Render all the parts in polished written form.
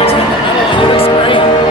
Nice got the metal on it. That's great.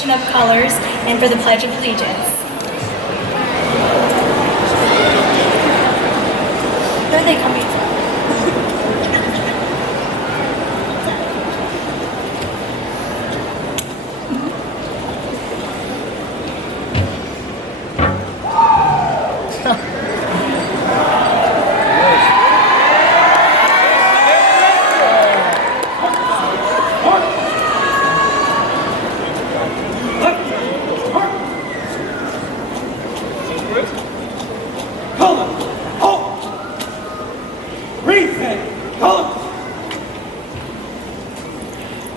presentation of colors and for the Pledge of Allegiance. Where are they coming from?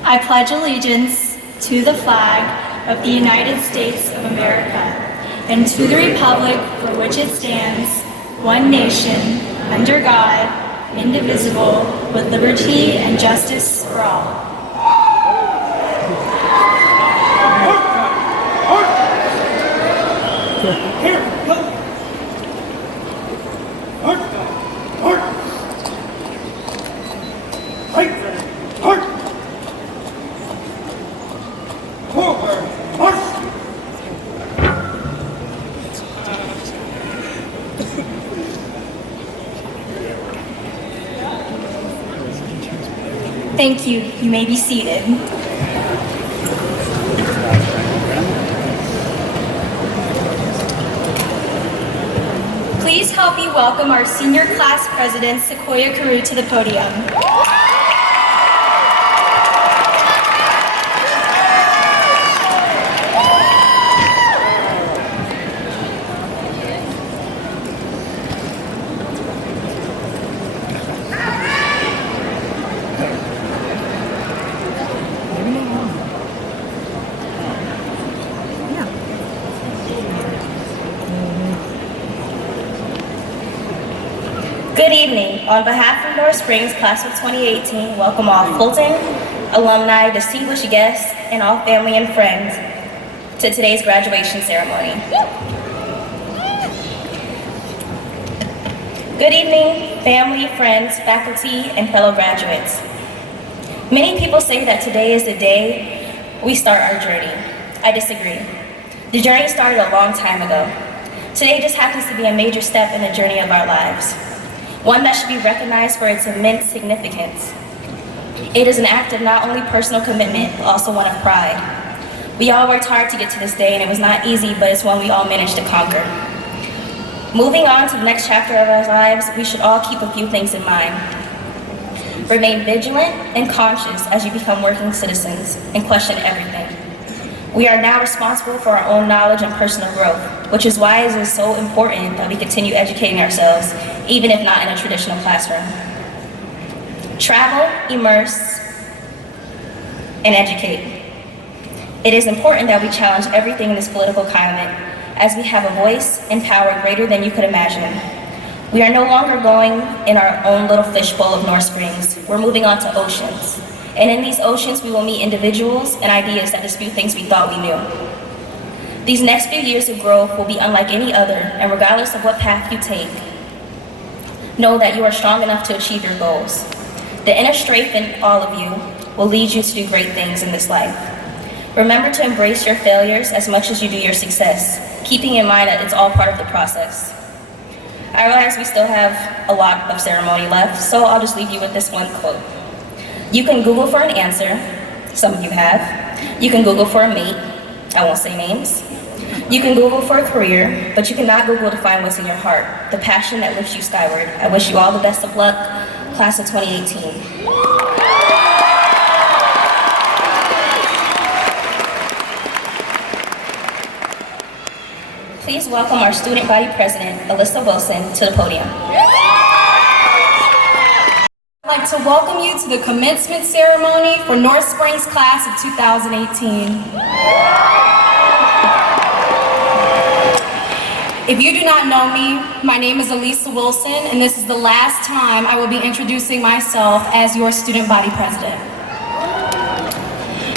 I pledge allegiance to the flag of the United States of America and to the republic for which it stands, one nation, under God, indivisible, with liberty and justice for all. Thank you. You may be seated. Please help me welcome our senior class president, Sequoia Carew, to the podium. Good evening. On behalf of North Springs Class of 2018, welcome all Fulton, alumni, distinguished guests, and all family and friends to today's graduation ceremony. Good evening, family, friends, faculty, and fellow graduates. Many people say that today is the day we start our journey. I disagree. The journey started a long time ago. Today just happens to be a major step in the journey of our lives. One that should be recognized for its immense significance. It is an act of not only personal commitment, but also one of pride. We all worked hard to get to this day, and it was not easy, but it's one we all managed to conquer. Moving on to the next chapter of our lives, we should all keep a few things in mind. Remain vigilant and conscious as you become working citizens and question everything. We are now responsible for our own knowledge and personal growth, which is why it is so important that we continue educating ourselves, even if not in a traditional classroom. Travel, immerse, and educate. It is important that we challenge everything in this political climate, as we have a voice and power greater than you could imagine. We are no longer going in our own little fishbowl of North Springs. We're moving on to oceans. And in these oceans, we will meet individuals and ideas that dispute things we thought we knew. These next few years of growth will be unlike any other, and regardless of what path you take, know that you are strong enough to achieve your goals. The inner strength in all of you will lead you to do great things in this life. Remember to embrace your failures as much as you do your success, keeping in mind that it's all part of the process. I realize we still have a lot of ceremony left, so I'll just leave you with this one quote. You can Google for an answer, some of you have. You can Google for a mate, I won't say names. You can Google for a career, but you cannot Google to find what's in your heart, the passion that lifts you skyward. I wish you all the best of luck, class of 2018. Please welcome our student body president, Alyssa Wilson, to the podium. I'd like to welcome you to the commencement ceremony for North Springs class of 2018. If you do not know me, my name is Alyssa Wilson, and this is the last time I will be introducing myself as your student body president.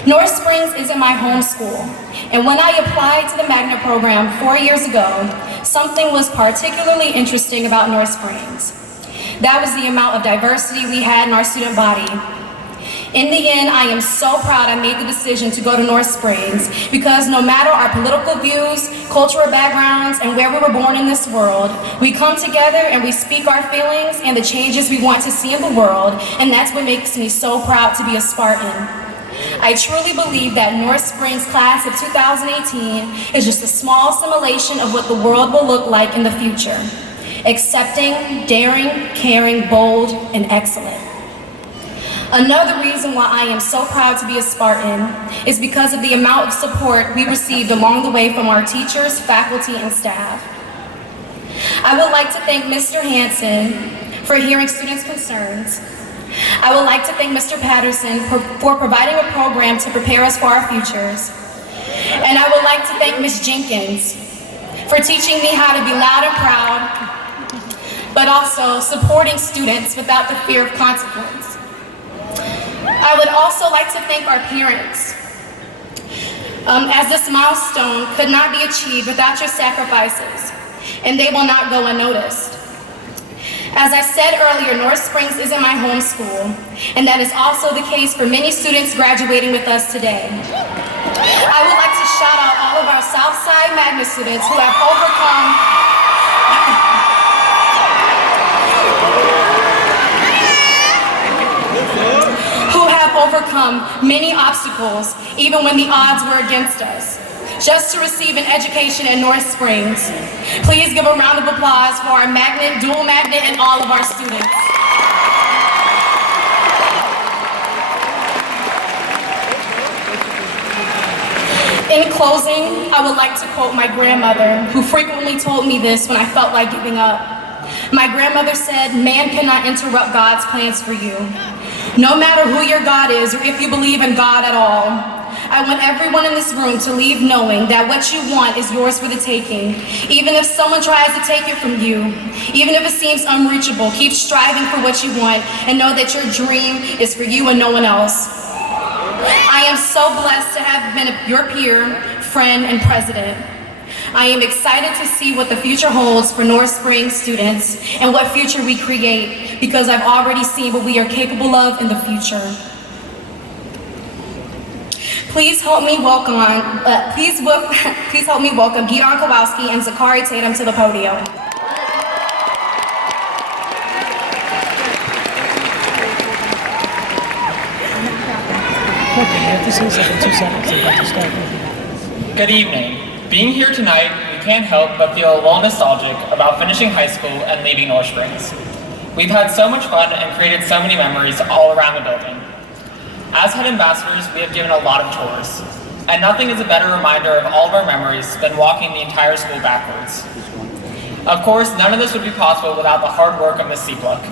North Springs isn't my home school, and when I applied to the Magna program 4 years ago, something was particularly interesting about North Springs. That was the amount of diversity we had in our student body. In the end, I am so proud I made the decision to go to North Springs because no matter our political views, cultural backgrounds, and where we were born in this world, we come together and we speak our feelings and the changes we want to see in the world, and that's what makes me so proud to be a Spartan. I truly believe that North Springs class of 2018 is just a small simulation of what the world will look like in the future. Accepting, daring, caring, bold, and excellent. Another reason why I am so proud to be a Spartan is because of the amount of support we received along the way from our teachers, faculty, and staff. I would like to thank Mr. Hansen for hearing students' concerns. I would like to thank Mr. Patterson for providing a program to prepare us for our futures. And I would like to thank Ms. Jenkins for teaching me how to be loud and proud, but also supporting students without the fear of consequence. I would also like to thank our parents, as this milestone could not be achieved without your sacrifices, and they will not go unnoticed. As I said earlier, North Springs isn't my home school, and that is also the case for many students graduating with us today. I would like to shout out all of our Southside Magnet students who have overcome many obstacles, even when the odds were against us, just to receive an education in North Springs. Please give a round of applause for our magnet, dual magnet, and all of our students. In closing, I would like to quote my grandmother, who frequently told me this when I felt like giving up. My grandmother said, "Man cannot interrupt God's plans for you. No matter who your God is or if you believe in God at all, I want everyone in this room to leave knowing that what you want is yours for the taking. Even if someone tries to take it from you, even if it seems unreachable, keep striving for what you want and know that your dream is for you and no one else." I am so blessed to have been your peer, friend, and president. I am excited to see what the future holds for North Springs students and what future we create, because I've already seen what we are capable of in the future. Please help me welcome Gidon Kowalski and Zachary Tatum to the podium. Good evening. Being here tonight, we can't help but feel a little nostalgic about finishing high school and leaving North Springs. We've had so much fun and created so many memories all around the building. As head ambassadors, we have given a lot of tours, and nothing is a better reminder of all of our memories than walking the entire school backwards. Of course, none of this would be possible without the hard work of Ms. Seabrook.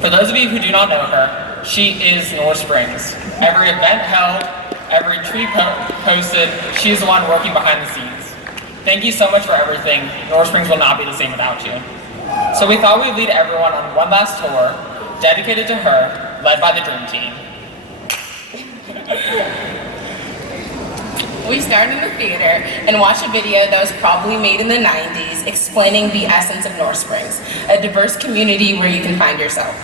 For those of you who do not know her, she is North Springs. Every event held, every tree posted, she is the one working behind the scenes. Thank you so much for everything. North Springs will not be the same without you. So we thought we'd lead everyone on one last tour, dedicated to her, led by the Dream Team. We started in the theater and watched a video that was probably made in the 90s explaining the essence of North Springs, a diverse community where you can find yourself.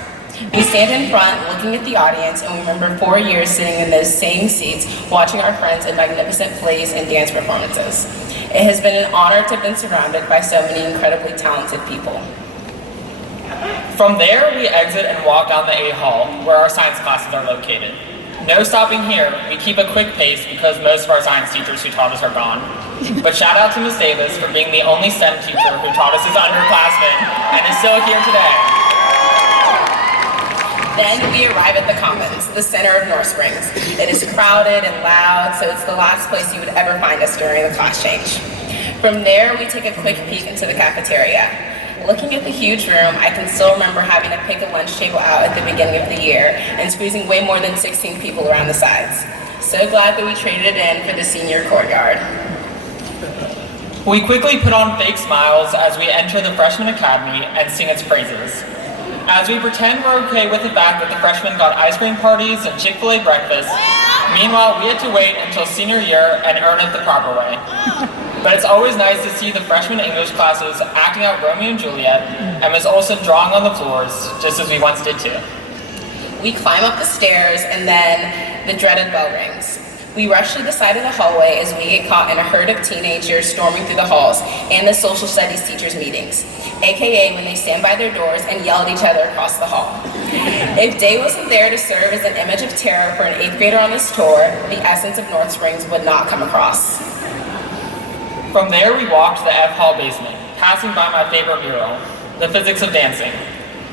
We stand in front looking at the audience, and we remember 4 years sitting in those same seats watching our friends in magnificent plays and dance performances. It has been an honor to have been surrounded by so many incredibly talented people. From there, we exit and walk down the A Hall, where our science classes are located. No stopping here, we keep a quick pace because most of our science teachers who taught us are gone. But shout out to Ms. Davis for being the only STEM teacher who taught us as underclassmen and is still here today. Then we arrive at the Commons, the center of North Springs. It is crowded and loud, so it's the last place you would ever find us during the class change. From there, we take a quick peek into the cafeteria. Looking at the huge room, I can still remember having to pick a lunch table out at the beginning of the year and squeezing way more than 16 people around the sides. So glad that we traded it in for the senior courtyard. We quickly put on fake smiles as we enter the Freshman Academy and sing its praises. As we pretend we're okay with the fact that the freshmen got ice cream parties and Chick-fil-A breakfast, meanwhile we had to wait until senior year and earn it the proper way. But it's always nice to see the freshman English classes acting out Romeo and Juliet, and Ms. Olson drawing on the floors, just as we once did too. We climb up the stairs, and then the dreaded bell rings. We rush to the side of the hallway as we get caught in a herd of teenagers storming through the halls and the social studies teachers' meetings, aka when they stand by their doors and yell at each other across the hall. If Day wasn't there to serve as an image of terror for an 8th grader on this tour, the essence of North Springs would not come across. From there, we walked to the F Hall basement, passing by my favorite mural, the physics of dancing.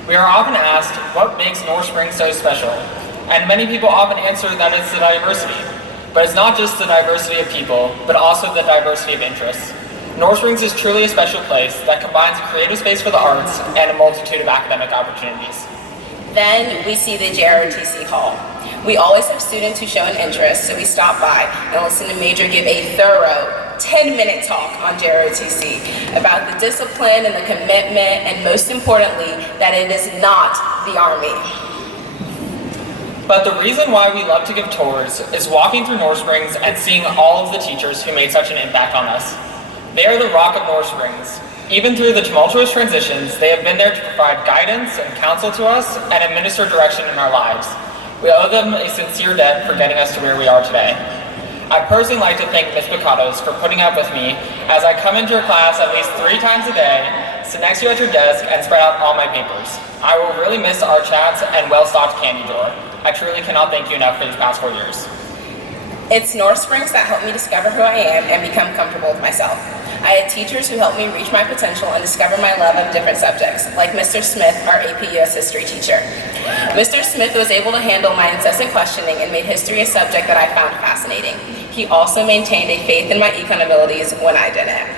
We are often asked, what makes North Springs so special? And many people often answer that it's the diversity. But it's not just the diversity of people, but also the diversity of interests. North Springs is truly a special place that combines a creative space for the arts and a multitude of academic opportunities. Then we see the JROTC Hall. We always have students who show an interest, so we stop by and listen to Major give a thorough 10-minute talk on JROTC about the discipline and the commitment, and most importantly, that it is not the Army. But the reason why we love to give tours is walking through North Springs and seeing all of the teachers who made such an impact on us. They are the rock of North Springs. Even through the tumultuous transitions, they have been there to provide guidance and counsel to us and administer direction in our lives. We owe them a sincere debt for getting us to where we are today. I'd personally like to thank Ms. Picatos for putting up with me as I come into your class at least 3 times a day, sit next to you at your desk, and spread out all my papers. I will really miss our chats and well-stocked candy drawer. I truly cannot thank you enough for these past 4 years. It's North Springs that helped me discover who I am and become comfortable with myself. I had teachers who helped me reach my potential and discover my love of different subjects, like Mr. Smith, our AP US history teacher. Mr. Smith was able to handle my incessant questioning and made history a subject that I found fascinating. He also maintained a faith in my econ abilities when I didn't.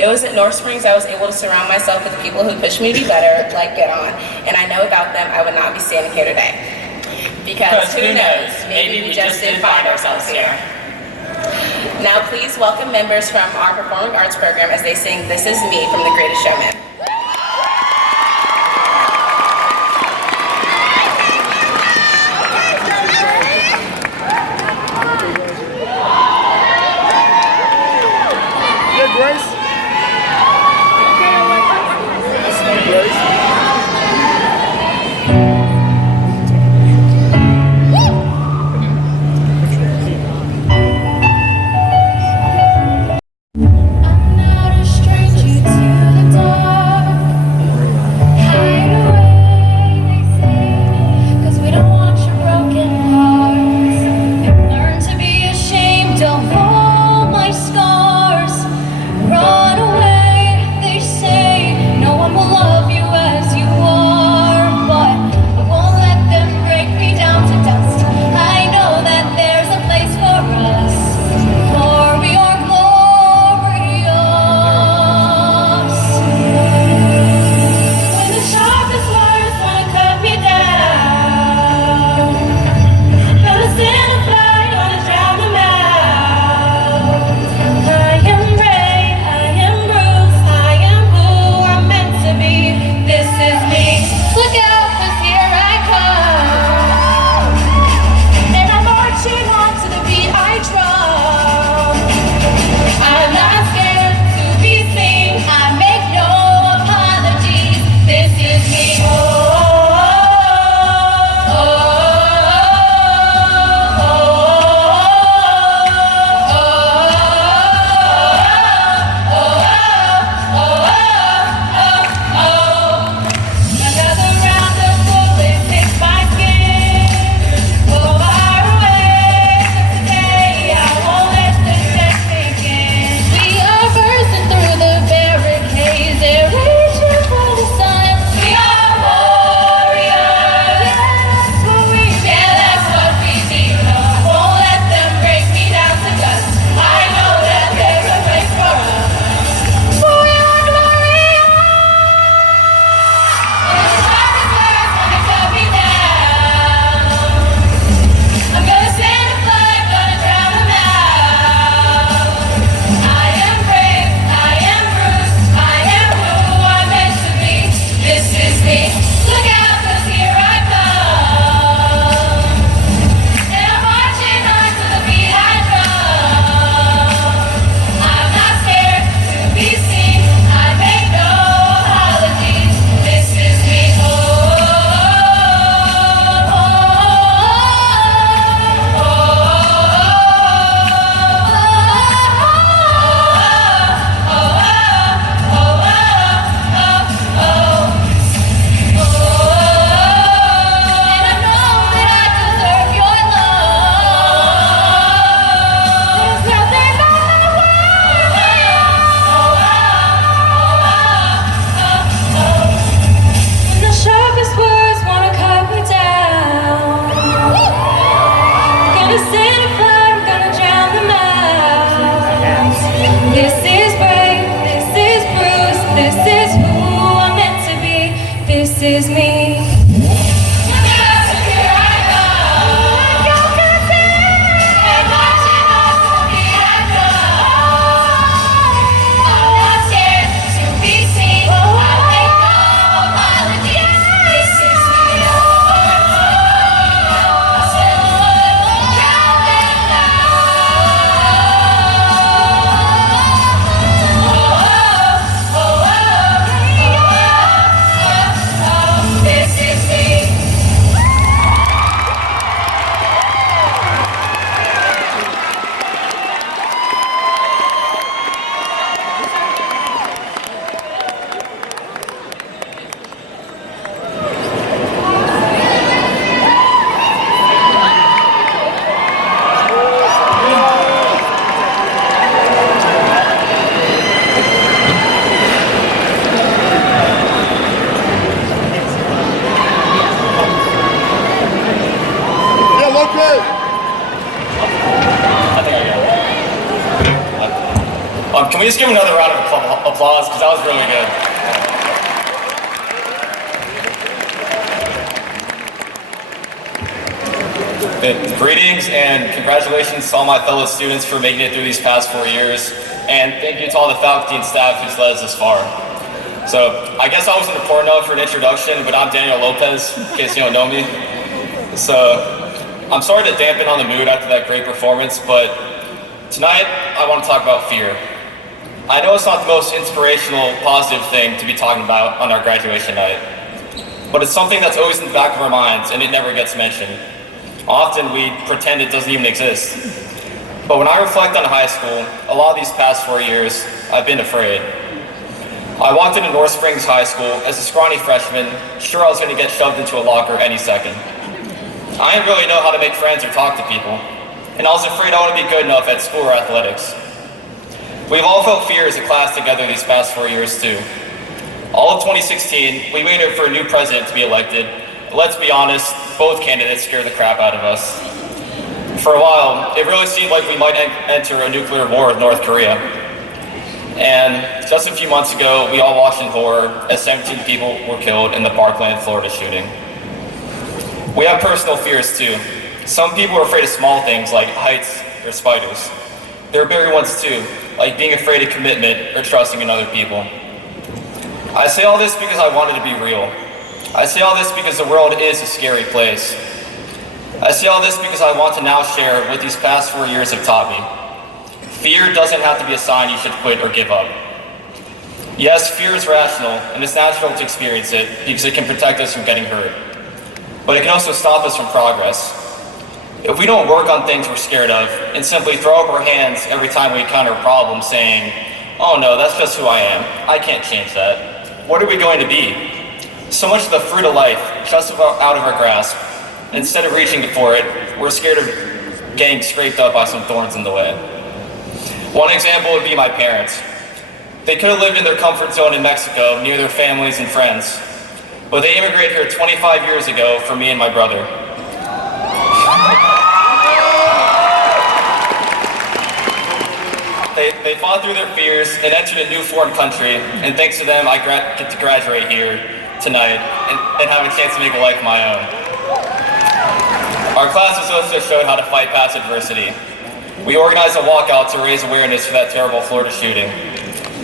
It was at North Springs I was able to surround myself with people who pushed me to be better, like Get On, and I know without them I would not be standing here today. Because who knows, maybe we just did find ourselves here. Now please welcome members from our performing arts program as they sing This Is Me from The Greatest Showman. Good, Grace. Grace. I'm not a stranger to the dark. is me. Can we just give another round of applause, because that was really good. Greetings and congratulations to all my fellow students for making it through these past 4 years, and thank you to all the faculty and staff who's led us this far. So, I guess I wasn't important enough for an introduction, but I'm Daniel Lopez, in case you don't know me. So, I'm sorry to dampen on the mood after that great performance, but tonight I want to talk about fear. I know it's not the most inspirational, positive thing to be talking about on our graduation night, but it's something that's always in the back of our minds and it never gets mentioned. Often we pretend it doesn't even exist. But when I reflect on high school, a lot of these past 4 years, I've been afraid. I walked into North Springs High School as a scrawny freshman, sure I was going to get shoved into a locker any second. I didn't really know how to make friends or talk to people, and I was afraid I wouldn't be good enough at school or athletics. We've all felt fear as a class together these past 4 years too. All of 2016, we waited for a new president to be elected. Let's be honest, both candidates scared the crap out of us. For a while, it really seemed like we might enter a nuclear war with North Korea. And just a few months ago, we all watched in horror as 17 people were killed in the Parkland, Florida shooting. We have personal fears too. Some people are afraid of small things like heights or spiders. There are bigger ones too, like being afraid of commitment or trusting in other people. I say all this because I wanted to be real. I say all this because the world is a scary place. I say all this because I want to now share what these past 4 years have taught me. Fear doesn't have to be a sign you should quit or give up. Yes, fear is rational, and it's natural to experience it because it can protect us from getting hurt. But it can also stop us from progress. If we don't work on things we're scared of and simply throw up our hands every time we encounter a problem saying, "Oh no, that's just who I am. I can't change that," what are we going to be? So much of the fruit of life just about out of our grasp. Instead of reaching for it, we're scared of getting scraped up by some thorns in the way. One example would be my parents. They could have lived in their comfort zone in Mexico near their families and friends, but they immigrated here 25 years ago for me and my brother. They fought through their fears and entered a new foreign country, and thanks to them, I get to graduate here tonight and have a chance to make a life of my own. Our classes also showed how to fight past adversity. We organized a walkout to raise awareness for that terrible Florida shooting.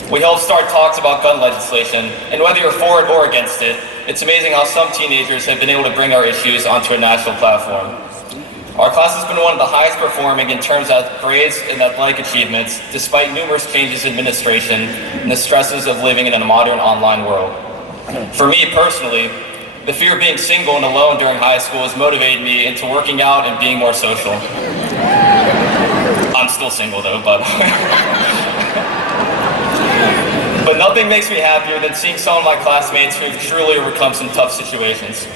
We helped start talks about gun legislation, and whether you're for it or against it, it's amazing how some teenagers have been able to bring our issues onto a national platform. Our class has been one of the highest performing in terms of grades and athletic achievements, despite numerous changes in administration and the stresses of living in a modern online world. For me personally, the fear of being single and alone during high school has motivated me into working out and being more social. I'm still single though, but but nothing makes me happier than seeing some of my classmates who have truly overcome some tough situations.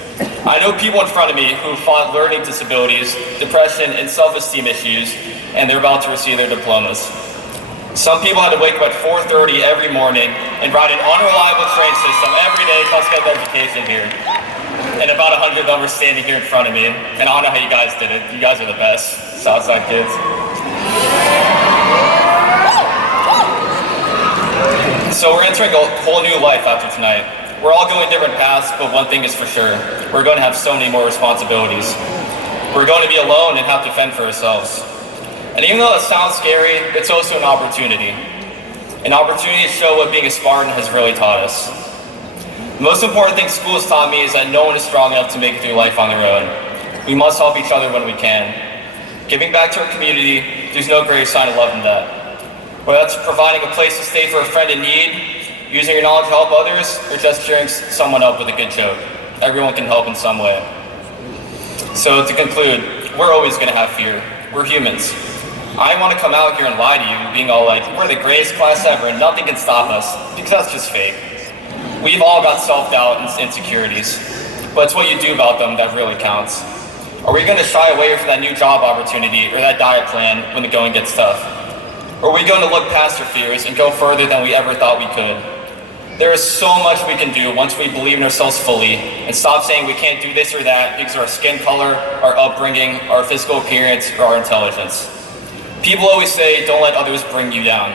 I know people in front of me who fought learning disabilities, depression, and self-esteem issues, and they're about to receive their diplomas. Some people had to wake up at 4:30 every morning and ride an unreliable train system every day just to get their education here. And about 100 of them were standing here in front of me, and I don't know how you guys did it. You guys are the best, Southside kids. So we're entering a whole new life after tonight. We're all going different paths, but one thing is for sure. We're going to have so many more responsibilities. We're going to be alone and have to fend for ourselves. And even though it sounds scary, it's also an opportunity. An opportunity to show what being a Spartan has really taught us. The most important thing school has taught me is that no one is strong enough to make it through life on their own. We must help each other when we can. Giving back to our community, there's no greater sign of love than that. Whether that's providing a place to stay for a friend in need, using your knowledge to help others, or just cheering someone up with a good joke. Everyone can help in some way. So to conclude, we're always going to have fear. We're humans. I don't want to come out here and lie to you, being all like, we're the greatest class ever and nothing can stop us, because that's just fake. We've all got self-doubt and insecurities, but it's what you do about them that really counts. Are we going to shy away from that new job opportunity or that diet plan when the going gets tough? Or are we going to look past our fears and go further than we ever thought we could? There is so much we can do once we believe in ourselves fully and stop saying we can't do this or that because of our skin color, our upbringing, our physical appearance, or our intelligence. People always say, don't let others bring you down.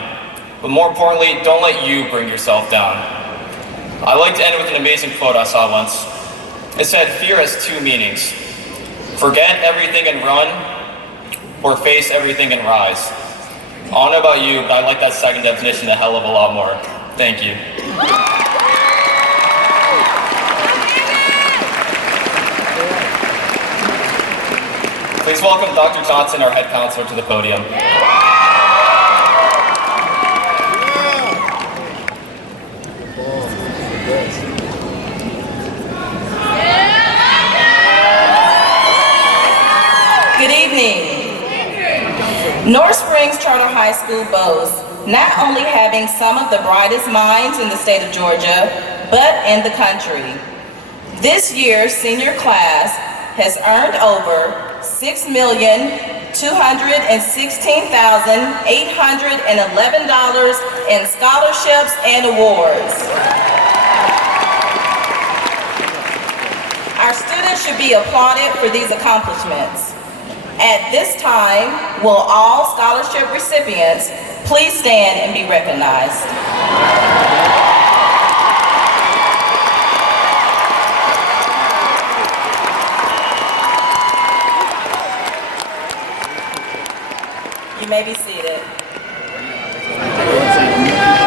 But more importantly, don't let you bring yourself down. I like to end with an amazing quote I saw once. It said, fear has two meanings. Forget everything and run, or face everything and rise. I don't know about you, but I like that second definition a hell of a lot more. Thank you. Please welcome Dr. Johnson, our head counselor, to the podium. Good evening. North Springs Charter High School boasts not only having some of the brightest minds in the state of Georgia, but in the country. This year's senior class has earned over $6,216,811 in scholarships and awards. Our students should be applauded for these accomplishments. At this time, will all scholarship recipients please stand and be recognized? You may be seated.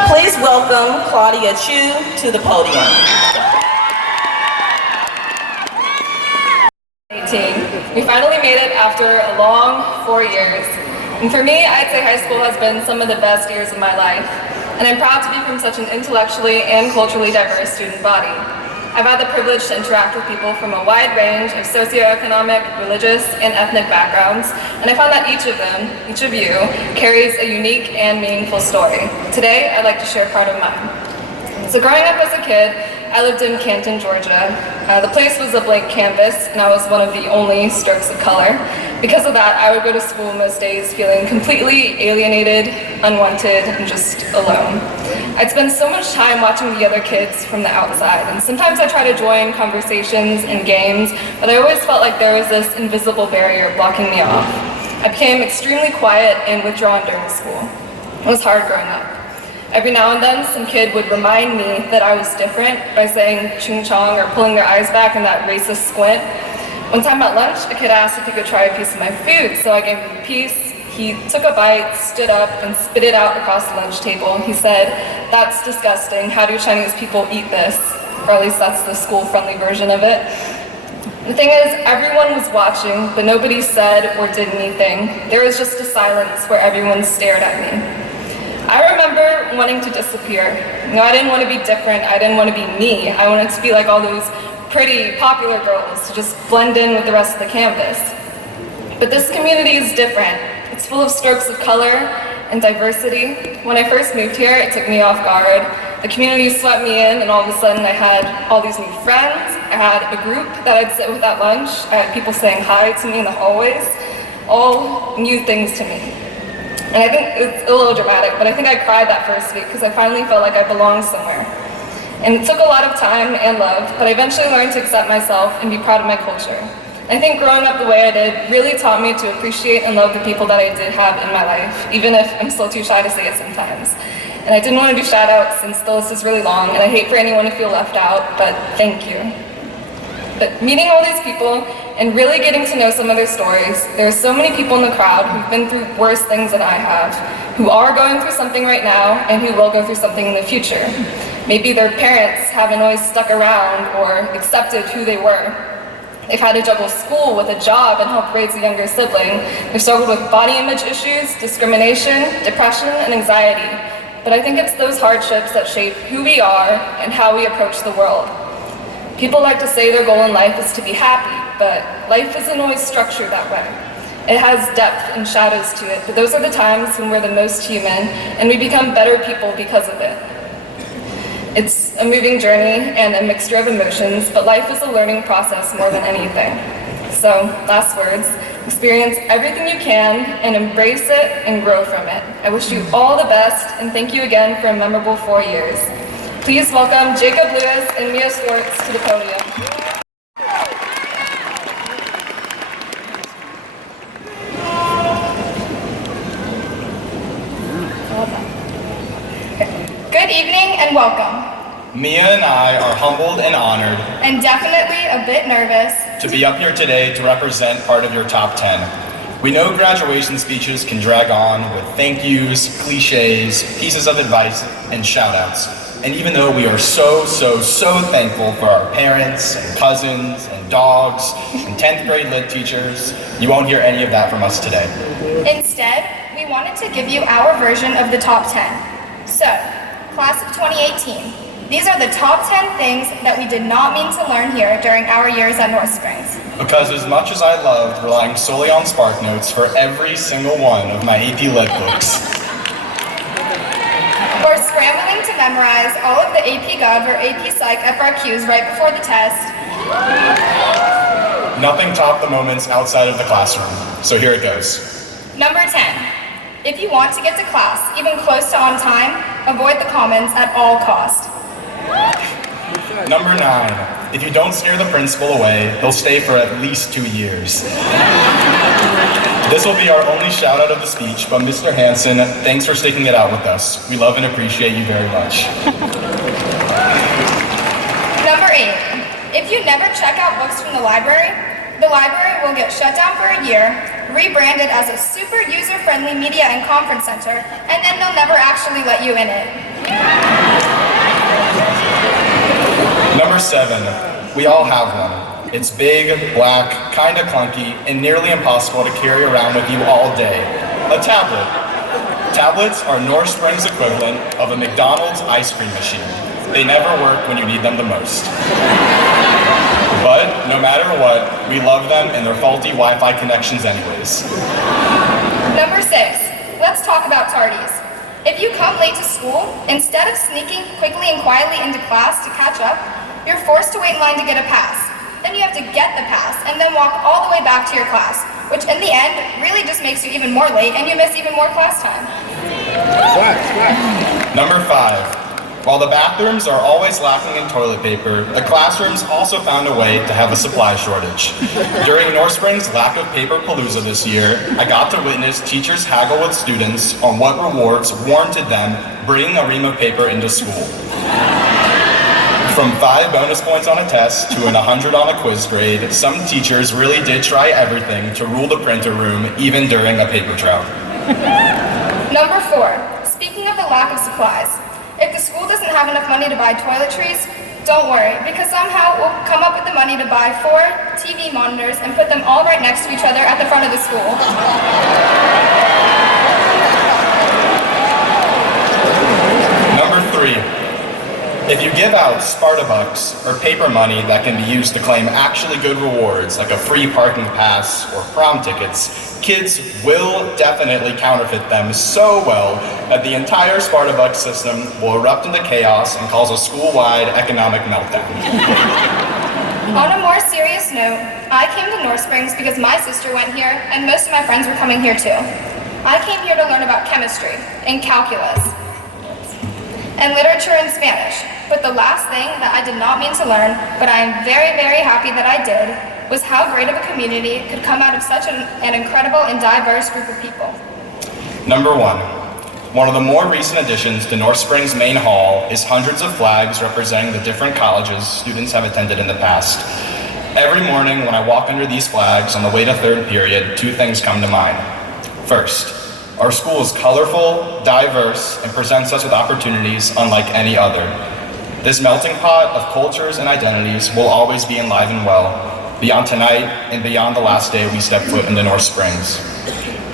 Please welcome Claudia Chu to the podium. We finally made it after a long 4 years. And for me, I'd say high school has been some of the best years of my life. And I'm proud to be from such an intellectually and culturally diverse student body. I've had the privilege to interact with people from a wide range of socioeconomic, religious, and ethnic backgrounds, and I found that each of them, each of you, carries a unique and meaningful story. Today, I'd like to share part of mine. So growing up as a kid, I lived in Canton, Georgia. The place was a blank canvas, and I was one of the only strokes of color. Because of that, I would go to school most days feeling completely alienated, unwanted, and just alone. I'd spend so much time watching the other kids from the outside, and sometimes I tried to join conversations and games, but I always felt like there was this invisible barrier blocking me off. I became extremely quiet and withdrawn during school. It was hard growing up. Every now and then, some kid would remind me that I was different by saying chung chong or pulling their eyes back in that racist squint. One time at lunch, a kid asked if he could try a piece of my food, so I gave him a piece. He took a bite, stood up, and spit it out across the lunch table. He said, "That's disgusting. How do Chinese people eat this?" Or at least that's the school-friendly version of it. The thing is, everyone was watching, but nobody said or did anything. There was just a silence where everyone stared at me. I remember wanting to disappear. I didn't want to be different. I didn't want to be me. I wanted to be like all those pretty, popular girls, to just blend in with the rest of the campus. But this community is different. It's full of strokes of color and diversity. When I first moved here, it took me off guard. The community swept me in, and all of a sudden I had all these new friends. I had a group that I'd sit with at lunch. I had people saying hi to me in the hallways. All new things to me. And I think it's a little dramatic, but I think I cried that first week because I finally felt like I belonged somewhere. And it took a lot of time and love, but I eventually learned to accept myself and be proud of my culture. I think growing up the way I did really taught me to appreciate and love the people that I did have in my life, even if I'm still too shy to say it sometimes. And I didn't want to do shout outs since the list is really long and I hate for anyone to feel left out, but thank you. But meeting all these people and really getting to know some of their stories, there are so many people in the crowd who've been through worse things than I have, who are going through something right now and who will go through something in the future. Maybe their parents haven't always stuck around or accepted who they were. They've had to juggle school with a job and help raise a younger sibling. They've struggled with body image issues, discrimination, depression, and anxiety. But I think it's those hardships that shape who we are and how we approach the world. People like to say their goal in life is to be happy, but life isn't always structured that way. It has depth and shadows to it, but those are the times when we're the most human and we become better people because of it. It's a moving journey and a mixture of emotions, but life is a learning process more than anything. So, last words, experience everything you can and embrace it and grow from it. I wish you all the best and thank you again for a memorable 4 years. Please welcome Jacob Lewis and Mia Schwartz to the podium. Good evening and welcome. Mia and I are humbled and honored And definitely a bit nervous. to be up here today to represent part of your top 10. We know graduation speeches can drag on with thank yous, cliches, pieces of advice, and shout outs. And even though we are so thankful for our parents and cousins and dogs and 10th grade lit teachers, you won't hear any of that from us today. Instead, we wanted to give you our version of the top 10. So, class of 2018, these are the top 10 things that we did not mean to learn here during our years at North Springs. Because as much as I loved relying solely on SparkNotes for every single one of my AP Lit books, Or scrambling to memorize all of the AP Gov or AP Psych FRQs right before the test. nothing topped the moments outside of the classroom. So here it goes. Number 10. If you want to get to class, even close to on time, avoid the commons at all cost. Number 9. If you don't scare the principal away, he'll stay for at least 2 years. This will be our only shout out of the speech, but Mr. Hansen, thanks for sticking it out with us. We love and appreciate you very much. Number 8. If you never check out books from the library will get shut down for a year, rebranded as a super user-friendly media and conference center, and then they'll never actually let you in it. Number 7. We all have one. It's big, black, kinda clunky, and nearly impossible to carry around with you all day. A tablet. Tablets are North Springs' equivalent of a McDonald's ice cream machine. They never work when you need them the most. But no matter what, we love them and their faulty Wi-Fi connections anyways. Number 6. Let's talk about tardies. If you come late to school, instead of sneaking quickly and quietly into class to catch up, you're forced to wait in line to get a pass. Then you have to get the pass and then walk all the way back to your class, which in the end really just makes you even more late and you miss even more class time. Number 5. While the bathrooms are always lacking in toilet paper, the classrooms also found a way to have a supply shortage. During North Springs' lack of paper palooza this year, I got to witness teachers haggle with students on what rewards warranted them bringing a ream of paper into school. From 5 bonus points on a test to an 100 on a quiz grade, some teachers really did try everything to rule the printer room even during a paper drought. Number 4. Speaking of the lack of supplies, if the school doesn't have enough money to buy toiletries, don't worry, because somehow we'll come up with the money to buy 4 TV monitors and put them all right next to each other at the front of the school. Number 3. If you give out Sparta bucks or paper money that can be used to claim actually good rewards like a free parking pass or prom tickets, kids will definitely counterfeit them so well that the entire Sparta buck system will erupt into chaos and cause a school-wide economic meltdown. On a more serious note, I came to North Springs because my sister went here and most of my friends were coming here too. I came here to learn about chemistry and calculus and literature and Spanish. But the last thing that I did not mean to learn, but I am very, very happy that I did, was how great of a community could come out of such an incredible and diverse group of people. Number 1. One of the more recent additions to North Springs Main Hall is hundreds of flags representing the different colleges students have attended in the past. Every morning when I walk under these flags on the way to third period, two things come to mind. First, our school is colorful, diverse, and presents us with opportunities unlike any other. This melting pot of cultures and identities will always be alive and well, beyond tonight and beyond the last day we step foot into North Springs.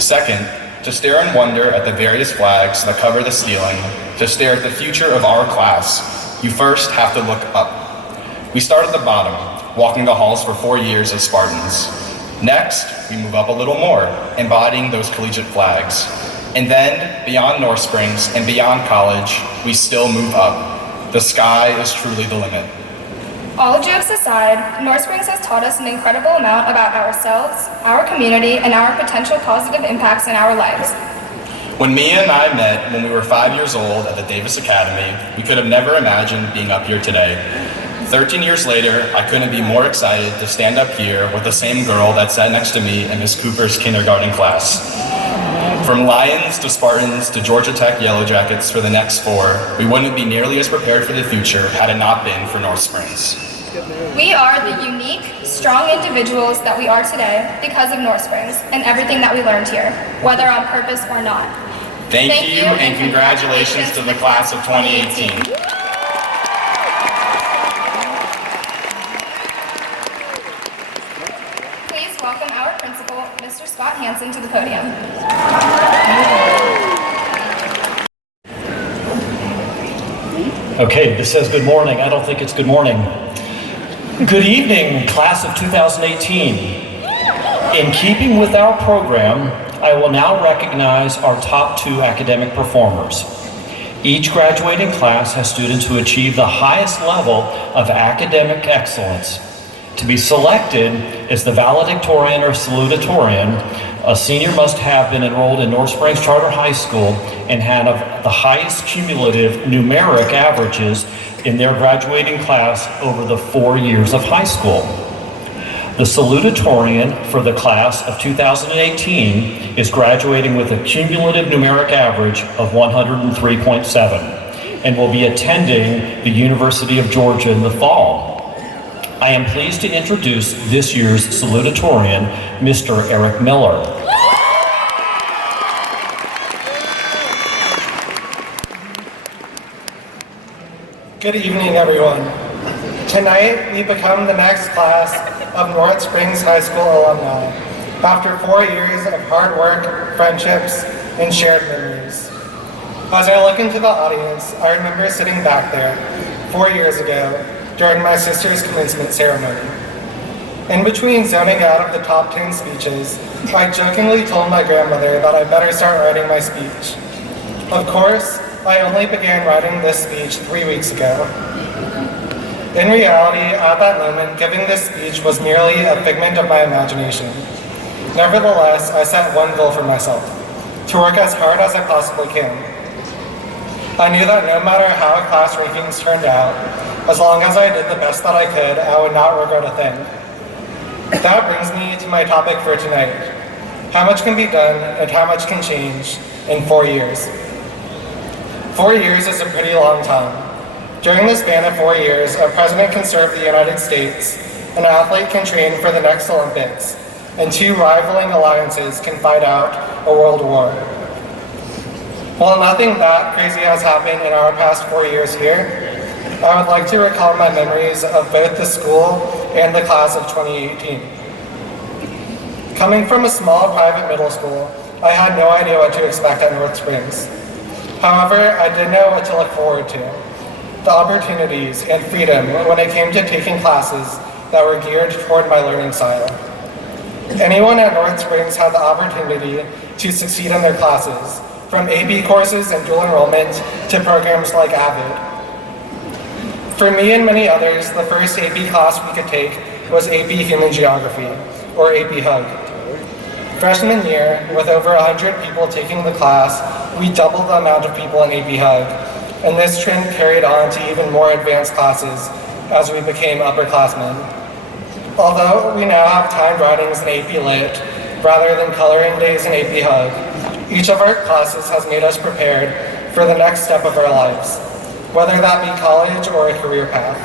Second, to stare in wonder at the various flags that cover the ceiling, to stare at the future of our class, you first have to look up. We start at the bottom, walking the halls for 4 years as Spartans. Next, we move up a little more, embodying those collegiate flags. And then, beyond North Springs and beyond college, we still move up. The sky is truly the limit. All jokes aside, North Springs has taught us an incredible amount about ourselves, our community, and our potential positive impacts in our lives. When Mia and I met when we were 5 years old at the Davis Academy, we could have never imagined being up here today. 13 years later, I couldn't be more excited to stand up here with the same girl that sat next to me in Miss Cooper's kindergarten class. From Lions to Spartans to Georgia Tech Yellow Jackets for the next 4, we wouldn't be nearly as prepared for the future had it not been for North Springs. We are the unique, strong individuals that we are today because of North Springs and everything that we learned here, whether on purpose or not. Thank you and congratulations to the class of 2018. Welcome our principal, Mr. Scott Hansen, to the podium. Okay, this says good morning. I don't think it's good morning. Good evening, class of 2018. In keeping with our program, I will now recognize our top 2 academic performers. Each graduating class has students who achieve the highest level of academic excellence. To be selected as the Valedictorian or Salutatorian, a senior must have been enrolled in North Springs Charter High School and have the highest cumulative numeric averages in their graduating class over the 4 years of high school. The Salutatorian for the class of 2018 is graduating with a cumulative numeric average of 103.7 and will be attending the University of Georgia in the fall. I am pleased to introduce this year's Salutatorian, Mr. Eric Miller. Good evening, everyone. Tonight, we become the next class of North Springs High School alumni, after 4 years of hard work, friendships, and shared memories. As I look into the audience, I remember sitting back there 4 years ago, during my sister's commencement ceremony. In between zoning out of the top 10 speeches, I jokingly told my grandmother that I better start writing my speech. Of course, I only began writing this speech 3 weeks ago. In reality, at that moment, giving this speech was merely a figment of my imagination. Nevertheless, I set one goal for myself: to work as hard as I possibly can. I knew that no matter how class rankings turned out, as long as I did the best that I could, I would not regret a thing. That brings me to my topic for tonight: how much can be done and how much can change in 4 years. 4 years is a pretty long time. During the span of 4 years, a president can serve the United States, an athlete can train for the next Olympics, and 2 rivaling alliances can fight out a world war. While nothing that crazy has happened in our past 4 years here, I would like to recall my memories of both the school and the class of 2018. Coming from a small private middle school, I had no idea what to expect at North Springs. However, I did know what to look forward to: the opportunities and freedom when it came to taking classes that were geared toward my learning style. Anyone at North Springs had the opportunity to succeed in their classes, from AP courses and dual enrollment to programs like AVID. For me and many others, the first AP class we could take was AP Human Geography, or AP HUG. Freshman year, with over 100 people taking the class, we doubled the amount of people in AP HUG, and this trend carried on to even more advanced classes as we became upperclassmen. Although we now have timed writings in AP Lit rather than coloring days in AP HUG, Each of our classes has made us prepared for the next step of our lives, whether that be college or a career path.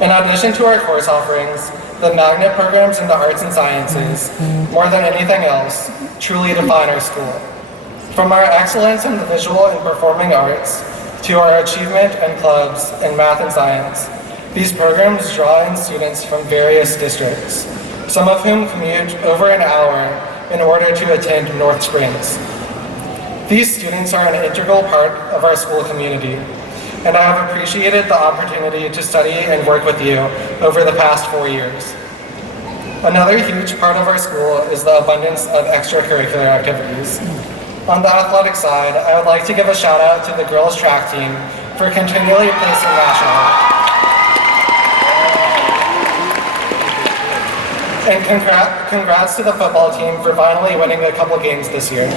In addition to our course offerings, the magnet programs in the arts and sciences, more than anything else, truly define our school. From our excellence in the visual and performing arts, to our achievement in clubs in math and science, these programs draw in students from various districts, some of whom commute over an hour in order to attend North Springs. These students are an integral part of our school community, and I have appreciated the opportunity to study and work with you over the past 4 years. Another huge part of our school is the abundance of extracurricular activities. On the athletic side, I would like to give a shout out to the girls track team for continually placing national. And congrats to the football team for finally winning a couple games this year.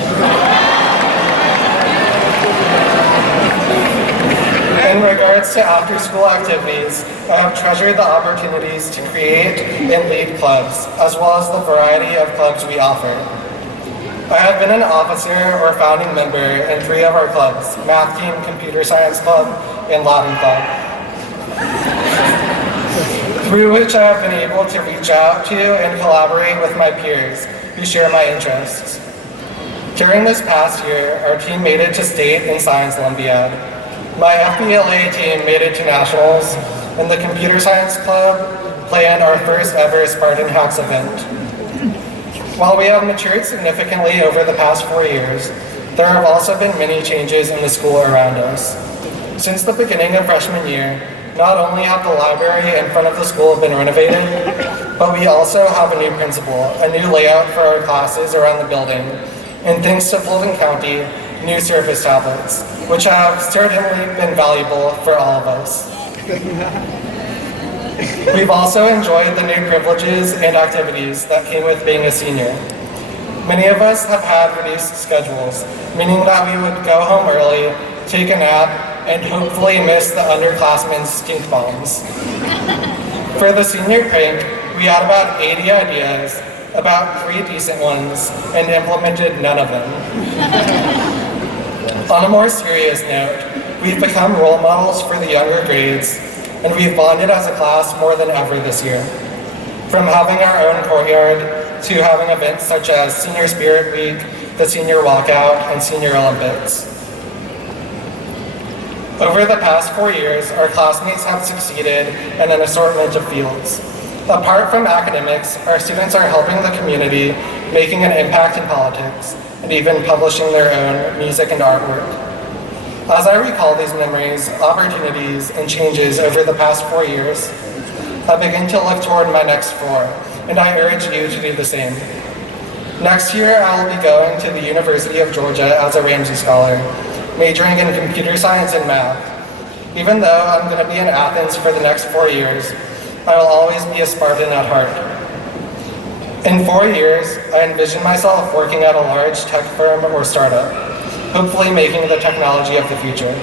In regards to after-school activities, I have treasured the opportunities to create and lead clubs, as well as the variety of clubs we offer. I have been an officer or founding member in 3 of our clubs: Math Team, Computer Science Club, and Latin Club, through which I have been able to reach out to and collaborate with my peers who share my interests. During this past year, our team made it to state and science Olympiad. My FBLA team made it to nationals, and the Computer Science Club planned our first ever Spartan Hacks event. While we have matured significantly over the past 4 years, there have also been many changes in the school around us. Since the beginning of freshman year, not only have the library in front of the school been renovated, but we also have a new principal, a new layout for our classes around the building, and thanks to Fulton County, new Surface tablets, which have certainly been valuable for all of us. We've also enjoyed the new privileges and activities that came with being a senior. Many of us have had reduced schedules, meaning that we would go home early, take a nap, and hopefully miss the underclassmen's stink bombs. For the senior prank, we had about 80 ideas, about 3 decent ones, and implemented none of them. On a more serious note, we've become role models for the younger grades, and we've bonded as a class more than ever this year. From having our own courtyard to having events such as Senior Spirit Week, the Senior Walkout, and Senior Olympics. Over the past 4 years, our classmates have succeeded in an assortment of fields. Apart from academics, our students are helping the community, making an impact in politics, and even publishing their own music and artwork. As I recall these memories, opportunities, and changes over the past 4 years, I begin to look toward my next 4, and I urge you to do the same. Next year, I will be going to the University of Georgia as a Ramsey Scholar, majoring in computer science and math. Even though I'm going to be in Athens for the next 4 years, I will always be a Spartan at heart. In 4 years, I envision myself working at a large tech firm or startup, hopefully making the technology of the future.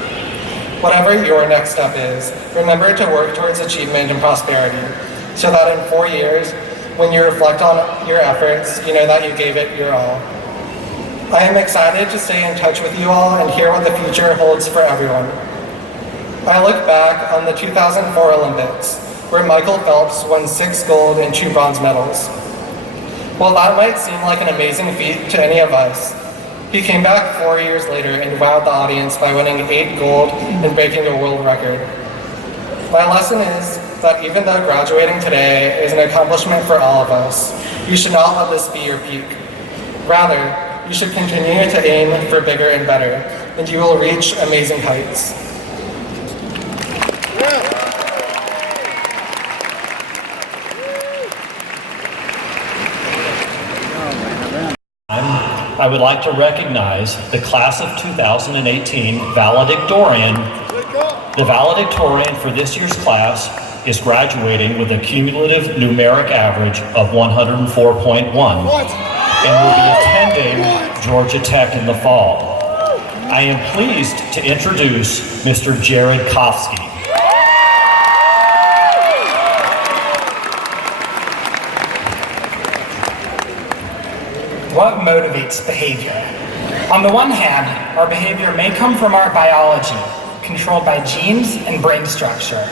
Whatever your next step is, remember to work towards achievement and prosperity, so that in 4 years, when you reflect on your efforts, you know that you gave it your all. I am excited to stay in touch with you all and hear what the future holds for everyone. I look back on the 2004 Olympics, where Michael Phelps won 6 gold and 2 bronze medals. While that might seem like an amazing feat to any of us, he came back 4 years later and wowed the audience by winning 8 gold and breaking a world record. My lesson is that even though graduating today is an accomplishment for all of us, you should not let this be your peak. Rather, you should continue to aim for bigger and better, and you will reach amazing heights. I would like to recognize the class of 2018 Valedictorian. The Valedictorian for this year's class is graduating with a cumulative numeric average of 104.1 and will be attending Georgia Tech in the fall. I am pleased to introduce Mr. Jared Coffsky. what motivates behavior? On the one hand, our behavior may come from our biology, controlled by genes and brain structure.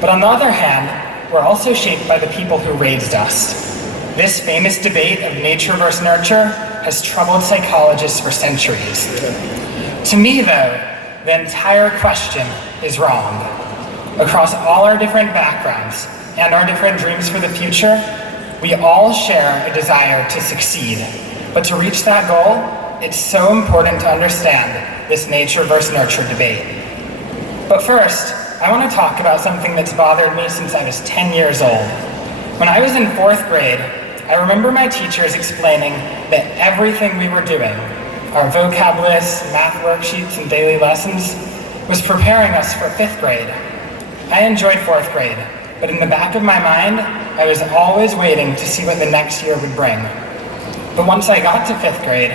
But on the other hand, we're also shaped by the people who raised us. This famous debate of nature versus nurture has troubled psychologists for centuries. To me, though, the entire question is wrong. Across all our different backgrounds and our different dreams for the future, we all share a desire to succeed. But to reach that goal, it's so important to understand this nature versus nurture debate. But first, I want to talk about something that's bothered me since I was 10 years old. When I was in 4th grade, I remember my teachers explaining that everything we were doing, our vocab lists, math worksheets, and daily lessons, was preparing us for 5th grade. I enjoyed 4th grade, but in the back of my mind, I was always waiting to see what the next year would bring. But once I got to 5th grade,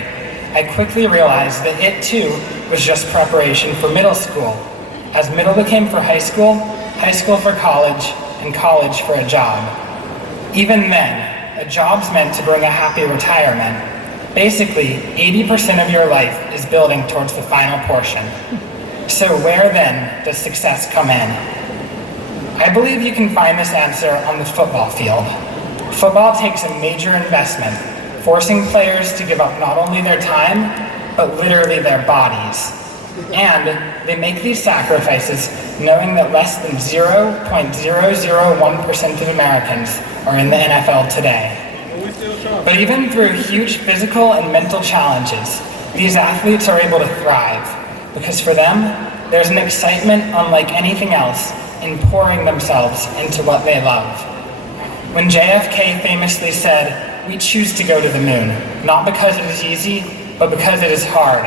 I quickly realized that it too was just preparation for middle school, as middle became for high school for college, and college for a job. Even then, a job's meant to bring a happy retirement. Basically, 80% of your life is building towards the final portion. So where then does success come in? I believe you can find this answer on the football field. Football takes a major investment, forcing players to give up not only their time, but literally their bodies. And they make these sacrifices knowing that less than 0.001% of Americans are in the NFL today. But even through huge physical and mental challenges, these athletes are able to thrive, because for them, there's an excitement unlike anything else in pouring themselves into what they love. When JFK famously said, "We choose to go to the moon, not because it is easy, but because it is hard,"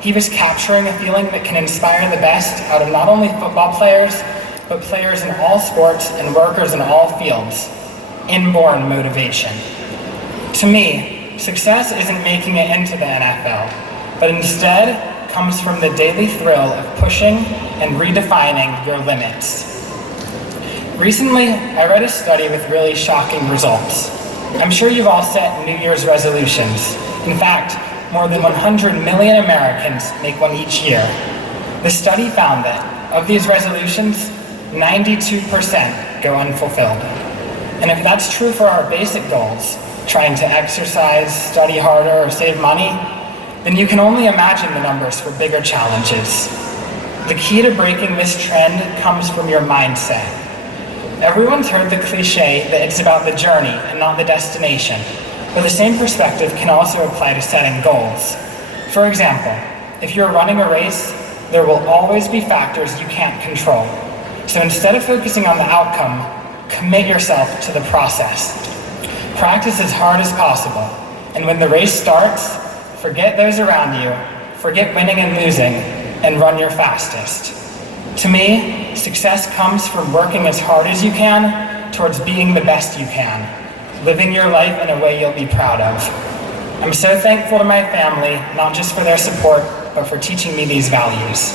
he was capturing a feeling that can inspire the best out of not only football players, but players in all sports and workers in all fields. Inborn motivation. To me, success isn't making it into the NFL, but instead comes from the daily thrill of pushing and redefining your limits. Recently, I read a study with really shocking results. I'm sure you've all set New Year's resolutions. In fact, more than 100 million Americans make one each year. The study found that, of these resolutions, 92% go unfulfilled. And if that's true for our basic goals, trying to exercise, study harder, or save money, then you can only imagine the numbers for bigger challenges. The key to breaking this trend comes from your mindset. Everyone's heard the cliche that it's about the journey and not the destination, but the same perspective can also apply to setting goals. For example, if you're running a race, there will always be factors you can't control. So instead of focusing on the outcome, commit yourself to the process. Practice as hard as possible, and when the race starts, forget those around you, forget winning and losing, and run your fastest. To me, success comes from working as hard as you can towards being the best you can, living your life in a way you'll be proud of. I'm so thankful to my family, not just for their support, but for teaching me these values.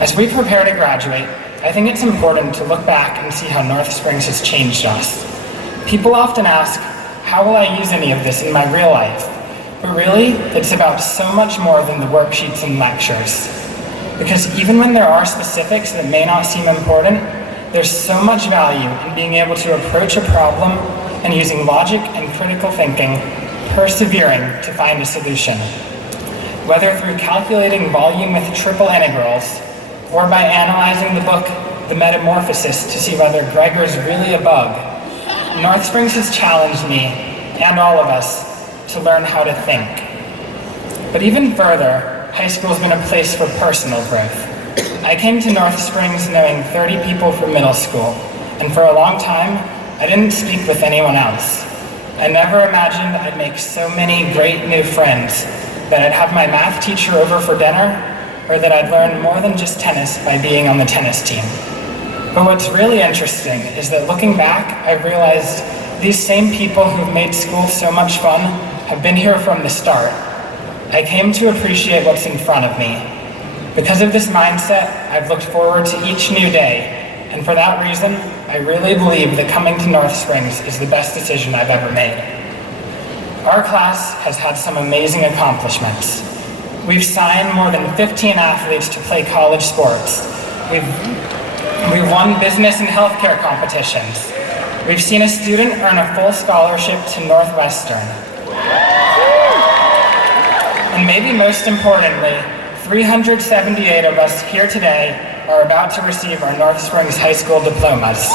As we prepare to graduate, I think it's important to look back and see how North Springs has changed us. People often ask, how will I use any of this in my real life? But really, it's about so much more than the worksheets and lectures. Because even when there are specifics that may not seem important, there's so much value in being able to approach a problem and using logic and critical thinking, persevering to find a solution. Whether through calculating volume with triple integrals, or by analyzing the book The Metamorphosis to see whether Gregor's really a bug, North Springs has challenged me, and all of us, to learn how to think. But even further, high school has been a place for personal growth. I came to North Springs knowing 30 people from middle school, and for a long time, I didn't speak with anyone else. I never imagined I'd make so many great new friends, that I'd have my math teacher over for dinner, or that I'd learn more than just tennis by being on the tennis team. But what's really interesting is that looking back, I've realized these same people who've made school so much fun have been here from the start. I came to appreciate what's in front of me. Because of this mindset, I've looked forward to each new day, and for that reason, I really believe that coming to North Springs is the best decision I've ever made. Our class has had some amazing accomplishments. We've signed more than 15 athletes to play college sports. We've won business and healthcare competitions. We've seen a student earn a full scholarship to Northwestern. And maybe most importantly, 378 of us here today are about to receive our North Springs High School diplomas.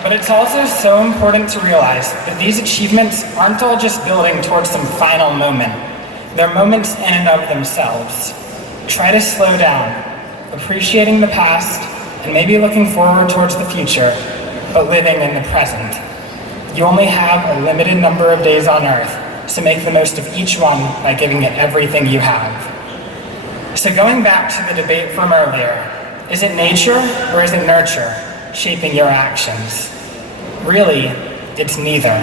But it's also so important to realize that these achievements aren't all just building towards some final moment. They're moments in and of themselves. Try to slow down, appreciating the past, and maybe looking forward towards the future, but living in the present. You only have a limited number of days on Earth, so make the most of each one by giving it everything you have. So going back to the debate from earlier, is it nature or is it nurture shaping your actions? Really, it's neither.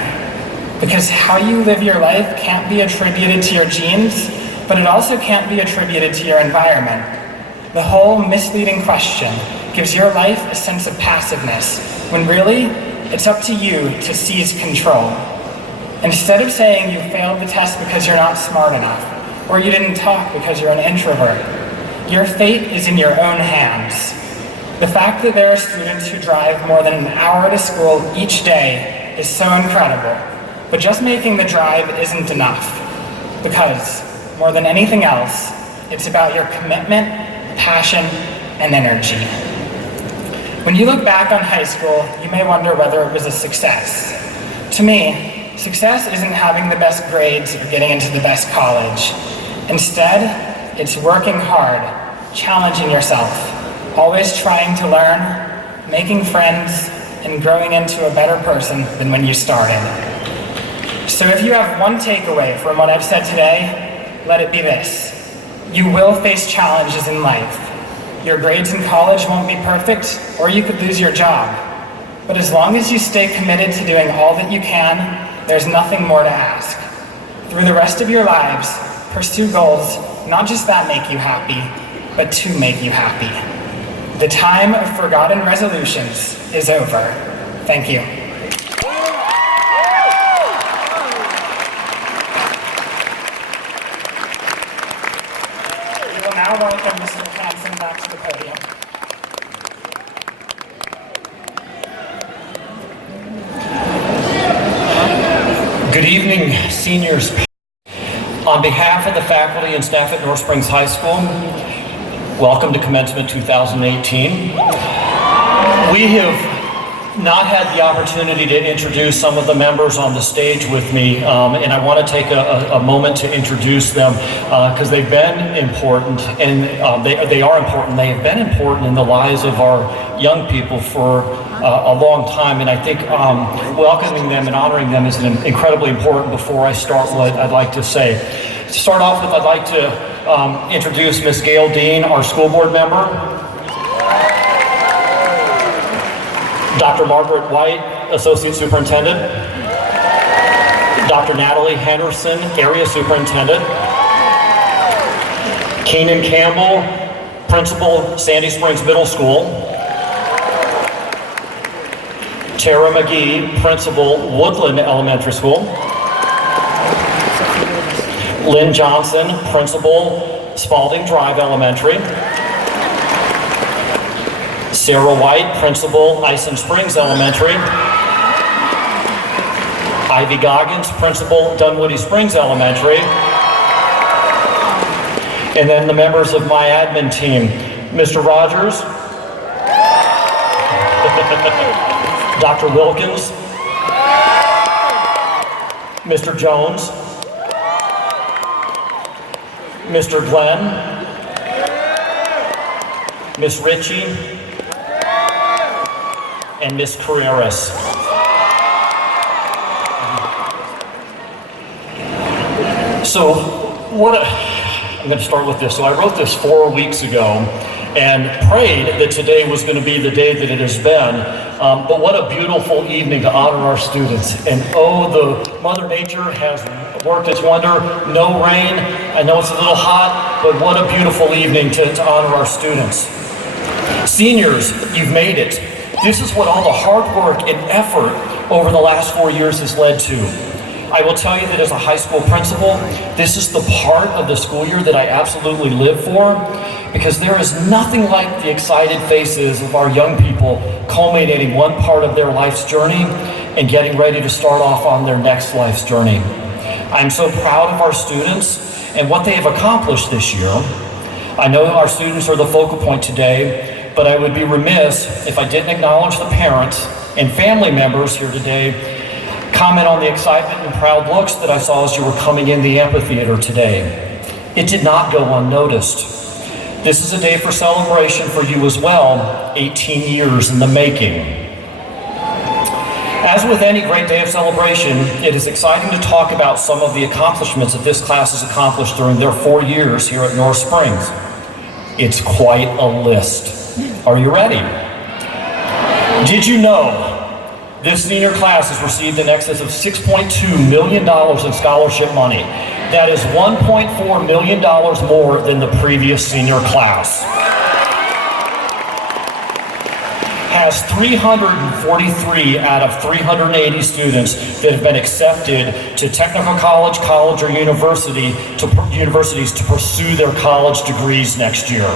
Because how you live your life can't be attributed to your genes, but it also can't be attributed to your environment. The whole misleading question gives your life a sense of passiveness, when really, it's up to you to seize control. Instead of saying you failed the test because you're not smart enough, or you didn't talk because you're an introvert, your fate is in your own hands. The fact that there are students who drive more than an hour to school each day is so incredible, but just making the drive isn't enough, because more than anything else, it's about your commitment, passion, and energy. When you look back on high school, you may wonder whether it was a success. To me, success isn't having the best grades or getting into the best college. Instead, it's working hard, challenging yourself, always trying to learn, making friends, and growing into a better person than when you started. So if you have one takeaway from what I've said today, let it be this. You will face challenges in life. Your grades in college won't be perfect, or you could lose your job. But as long as you stay committed to doing all that you can, there's nothing more to ask. Through the rest of your lives, pursue goals not just that make you happy, but to make you happy. The time of forgotten resolutions is over. Thank you. We will now welcome Mr. Hanson back to the podium. Good evening, seniors. On behalf of the faculty and staff at North Springs High School, welcome to Commencement 2018. We have not had the opportunity to introduce some of the members on the stage with me, and I want to take a moment to introduce them because they've been important, and they are important. They have been important in the lives of our young people for a long time, and I think welcoming them and honoring them is incredibly important. Before I start what I'd like to say, to start off with, I'd like to introduce Ms. Gail Dean, our school board member. Dr. Margaret White, Associate Superintendent. Dr. Natalie Henderson, Area Superintendent. Keenan Campbell, Principal, Sandy Springs Middle School. Tara McGee, Principal, Woodland Elementary School. Lynn Johnson, Principal, Spalding Drive Elementary. Sarah White, Principal, Ison Springs Elementary. Ivy Goggins, Principal, Dunwoody Springs Elementary. And then the members of my admin team, Mr. Rogers, Dr. Wilkins, Mr. Jones, Mr. Glenn, Miss Ritchie, and Miss Carreras. So I'm going to start with this. So I wrote this 4 weeks ago and prayed that today was going to be the day that it has been. But what a beautiful evening to honor our students. And oh, the Mother Nature has worked its wonder. No rain. I know it's a little hot, but what a beautiful evening to honor our students. Seniors, you've made it. This is what all the hard work and effort over the last 4 years has led to. I will tell you that as a high school principal, this is the part of the school year that I absolutely live for, because there is nothing like the excited faces of our young people culminating one part of their life's journey and getting ready to start off on their next life's journey. I'm so proud of our students and what they have accomplished this year. I know our students are the focal point today, but I would be remiss if I didn't acknowledge the parents and family members here today, comment on the excitement and proud looks that I saw as you were coming in the amphitheater today. It did not go unnoticed. This is a day for celebration for you as well, 18 years in the making. As with any great day of celebration, it is exciting to talk about some of the accomplishments that this class has accomplished during their 4 years here at North Springs. It's quite a list. Are you ready? Did you know this senior class has received in excess of $6.2 million in scholarship money? That is $1.4 million more than the previous senior class. Has 343 out of 380 students that have been accepted to technical college, or universities to pursue their college degrees next year.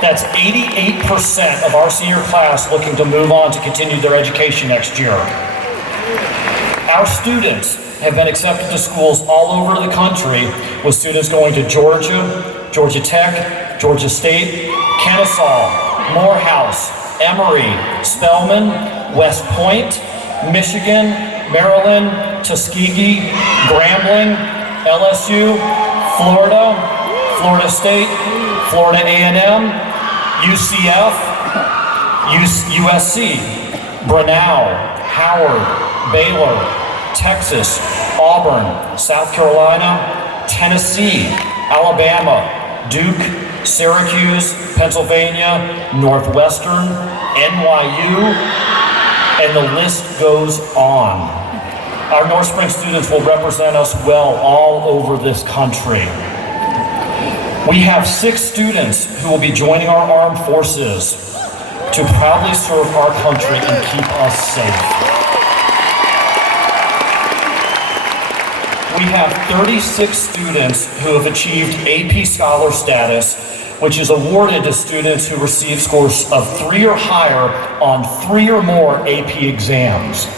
That's 88% of our senior class looking to move on to continue their education next year. Our students have been accepted to schools all over the country, with students going to Georgia, Georgia Tech, Georgia State, Kennesaw, Morehouse, Emory, Spelman, West Point, Michigan, Maryland, Tuskegee, Grambling, LSU, Florida, Florida State, Florida A&M, UCF, USC, Brenau, Howard, Baylor, Texas, Auburn, South Carolina, Tennessee, Alabama, Duke, Syracuse, Pennsylvania, Northwestern, NYU, and the list goes on. Our North Springs students will represent us well all over this country. We have 6 students who will be joining our armed forces to proudly serve our country and keep us safe. We have 36 students who have achieved AP Scholar status, which is awarded to students who receive scores of 3 or higher on 3 or more AP exams.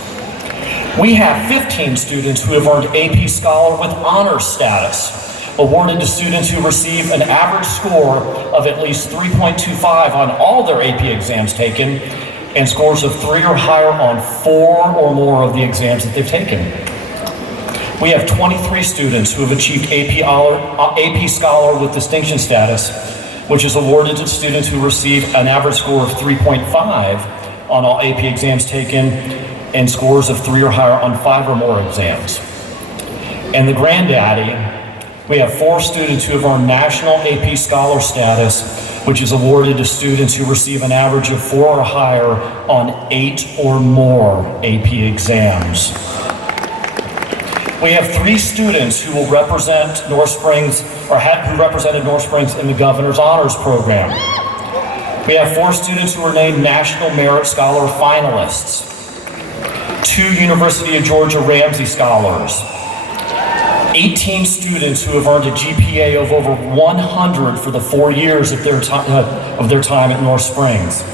We have 15 students who have earned AP Scholar with honors status, awarded to students who receive an average score of at least 3.25 on all their AP exams taken, and scores of 3 or higher on 4 or more of the exams that they've taken. We have 23 students who have achieved AP Scholar with distinction status, which is awarded to students who receive an average score of 3.5 on all AP exams taken, and scores of 3 or higher on 5 or more exams. And the granddaddy, we have 4 students who have earned National AP Scholar status, which is awarded to students who receive an average of 4 or higher on 8 or more AP exams. We have 3 students who will represent North Springs, who represented North Springs in the Governor's Honors Program. We have 4 students who were named National Merit Scholar finalists, 2 University of Georgia Ramsey Scholars, 18 students who have earned a GPA of over 100 for the 4 years of their time at North Springs.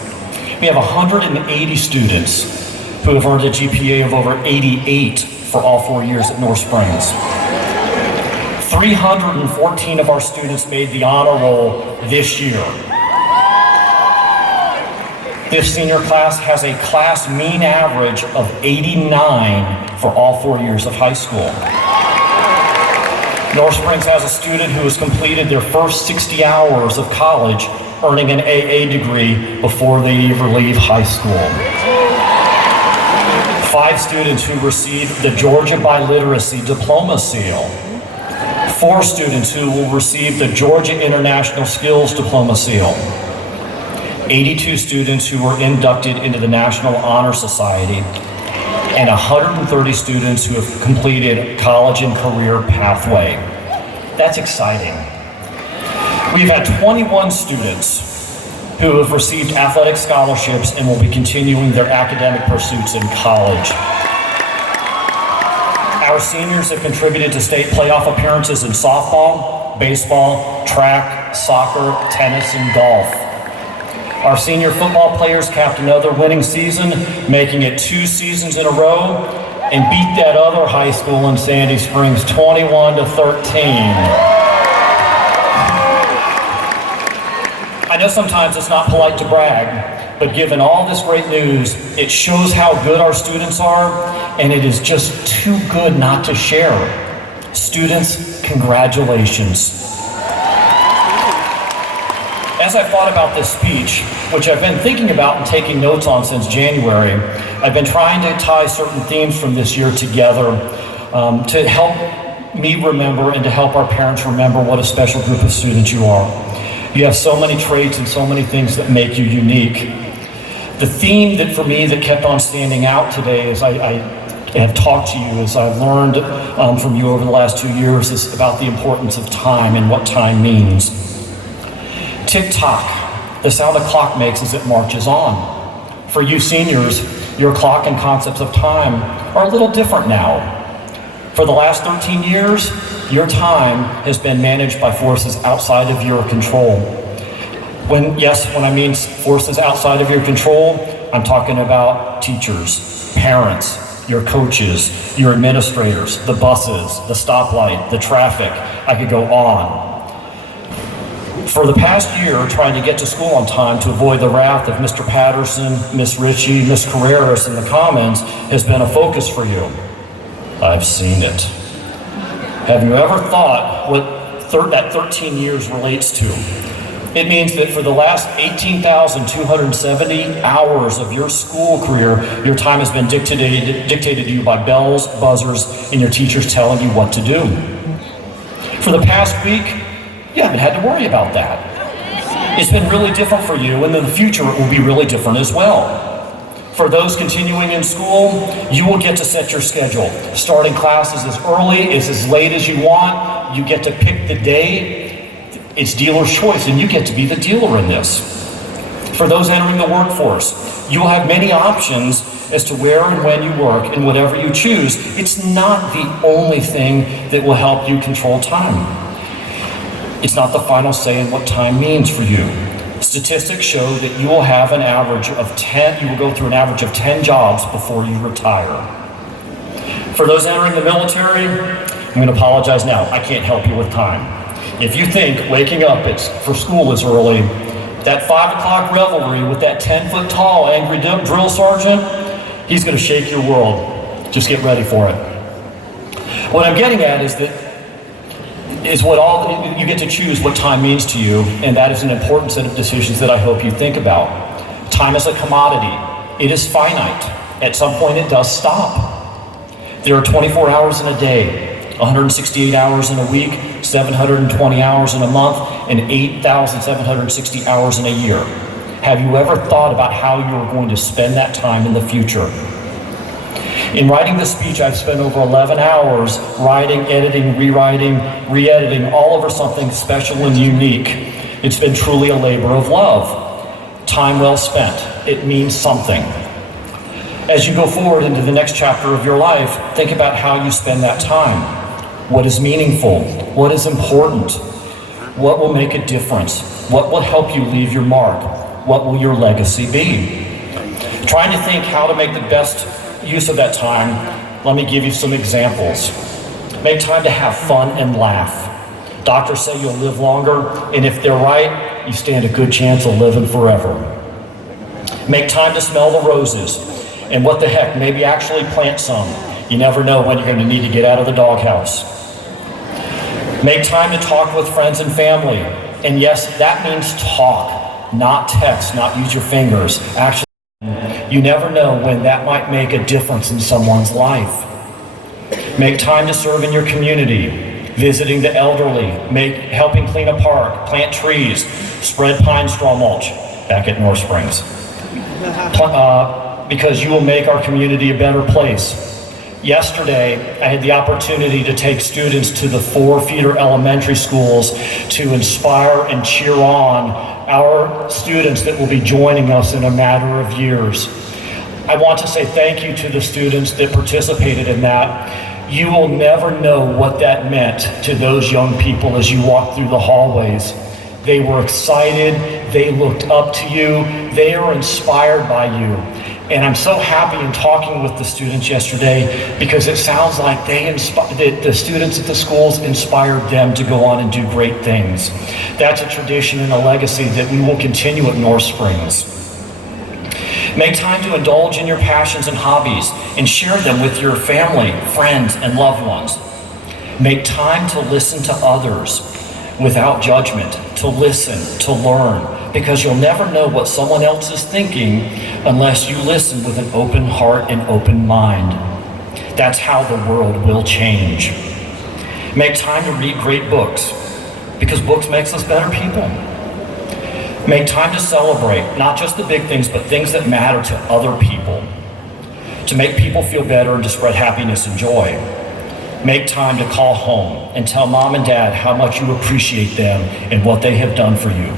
We have 180 students who have earned a GPA of over 88 for all 4 years at North Springs. 314 of our students made the honor roll this year. This senior class has a class mean average of 89 for all 4 years of high school. North Springs has a student who has completed their first 60 hours of college, earning an AA degree before they ever leave high school. 5 students who received the Georgia Biliteracy Diploma Seal. 4 students who will receive the Georgia International Skills Diploma Seal. 82 students who were inducted into the National Honor Society, and 130 students who have completed college and career pathway. That's exciting. We've had 21 students who have received athletic scholarships and will be continuing their academic pursuits in college. Our seniors have contributed to state playoff appearances in softball, baseball, track, soccer, tennis, and golf. Our senior football players capped another winning season, making it 2 seasons in a row, and beat that other high school in Sandy Springs 21-13. I know sometimes it's not polite to brag, but given all this great news, it shows how good our students are, and it is just too good not to share. Students, congratulations. As I've thought about this speech, which I've been thinking about and taking notes on since January, I've been trying to tie certain themes from this year together to help me remember and to help our parents remember what a special group of students you are. You have so many traits and so many things that make you unique. The theme that for me that kept on standing out today as I have talked to you, as I've learned from you over the last 2 years, is about the importance of time and what time means. Tick-tock, the sound a clock makes as it marches on. For you seniors, your clock and concepts of time are a little different now. For the last 13 years, your time has been managed by forces outside of your control. When I mean forces outside of your control, I'm talking about teachers, parents, your coaches, your administrators, the buses, the stoplight, the traffic. I could go on. For the past year, trying to get to school on time to avoid the wrath of Mr. Patterson, Miss Ritchie, Miss Carreras in the Commons has been a focus for you. I've seen it. Have you ever thought what that 13 years relates to? It means that for the last 18,270 hours of your school career, your time has been dictated to you by bells, buzzers, and your teachers telling you what to do. For the past week, you haven't had to worry about that. It's been really different for you, and in the future it will be really different as well. For those continuing in school, you will get to set your schedule. Starting classes as early, as late as you want. You get to pick the day. It's dealer's choice, and you get to be the dealer in this. For those entering the workforce, you will have many options as to where and when you work, and whatever you choose, it's not the only thing that will help you control time. It's not the final say in what time means for you. Statistics show that you will have an average of 10, you will go through an average of 10 jobs before you retire. For those entering the military, I'm going to apologize now. I can't help you with time. If you think waking up for school is early, that 5 o'clock revelry with that 10-foot tall angry drill sergeant, he's going to shake your world. Just get ready for it. What I'm getting at is that you get to choose what time means to you, and that is an important set of decisions that I hope you think about. Time is a commodity. It is finite. At some point it does stop. There are 24 hours in a day, 168 hours in a week, 720 hours in a month, and 8,760 hours in a year. Have you ever thought about how you are going to spend that time in the future? In writing this speech, I've spent over 11 hours writing, editing, rewriting, re-editing, all over something special and unique. It's been truly a labor of love. Time well spent. It means something. As you go forward into the next chapter of your life, think about how you spend that time. What is meaningful? What is important? What will make a difference? What will help you leave your mark? What will your legacy be? Trying to think how to make the best use of that time, let me give you some examples. Make time to have fun and laugh. Doctors say you'll live longer, and if they're right, you stand a good chance of living forever. Make time to smell the roses, and what the heck, maybe actually plant some. You never know when you're going to need to get out of the doghouse. Make time to talk with friends and family, and yes, that means talk, not text, not use your fingers. Actually, you never know when that might make a difference in someone's life. Make time to serve in your community, visiting the elderly, helping clean a park, plant trees, spread pine straw mulch back at North Springs. Because you will make our community a better place. Yesterday, I had the opportunity to take students to the 4 feeder elementary schools to inspire and cheer on our students that will be joining us in a matter of years. I want to say thank you to the students that participated in that. You will never know what that meant to those young people as you walk through the hallways. They were excited, they looked up to you, they are inspired by you. And I'm so happy in talking with the students yesterday because it sounds like the students at the schools inspired them to go on and do great things. That's a tradition and a legacy that we will continue at North Springs. Make time to indulge in your passions and hobbies and share them with your family, friends, and loved ones. Make time to listen to others without judgment, to listen, to learn, because you'll never know what someone else is thinking unless you listen with an open heart and open mind. That's how the world will change. Make time to read great books, because books makes us better people. Make time to celebrate, not just the big things, but things that matter to other people, to make people feel better and to spread happiness and joy. Make time to call home and tell mom and dad how much you appreciate them and what they have done for you.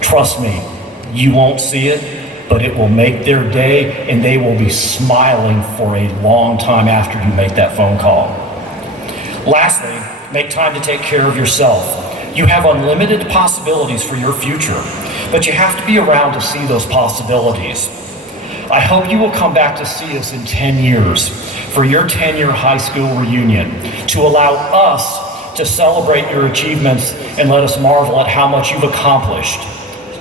Trust me, you won't see it, but it will make their day and they will be smiling for a long time after you make that phone call. Lastly, make time to take care of yourself. You have unlimited possibilities for your future, but you have to be around to see those possibilities. I hope you will come back to see us in 10 years for your 10-year high school reunion, to allow us to celebrate your achievements and let us marvel at how much you've accomplished.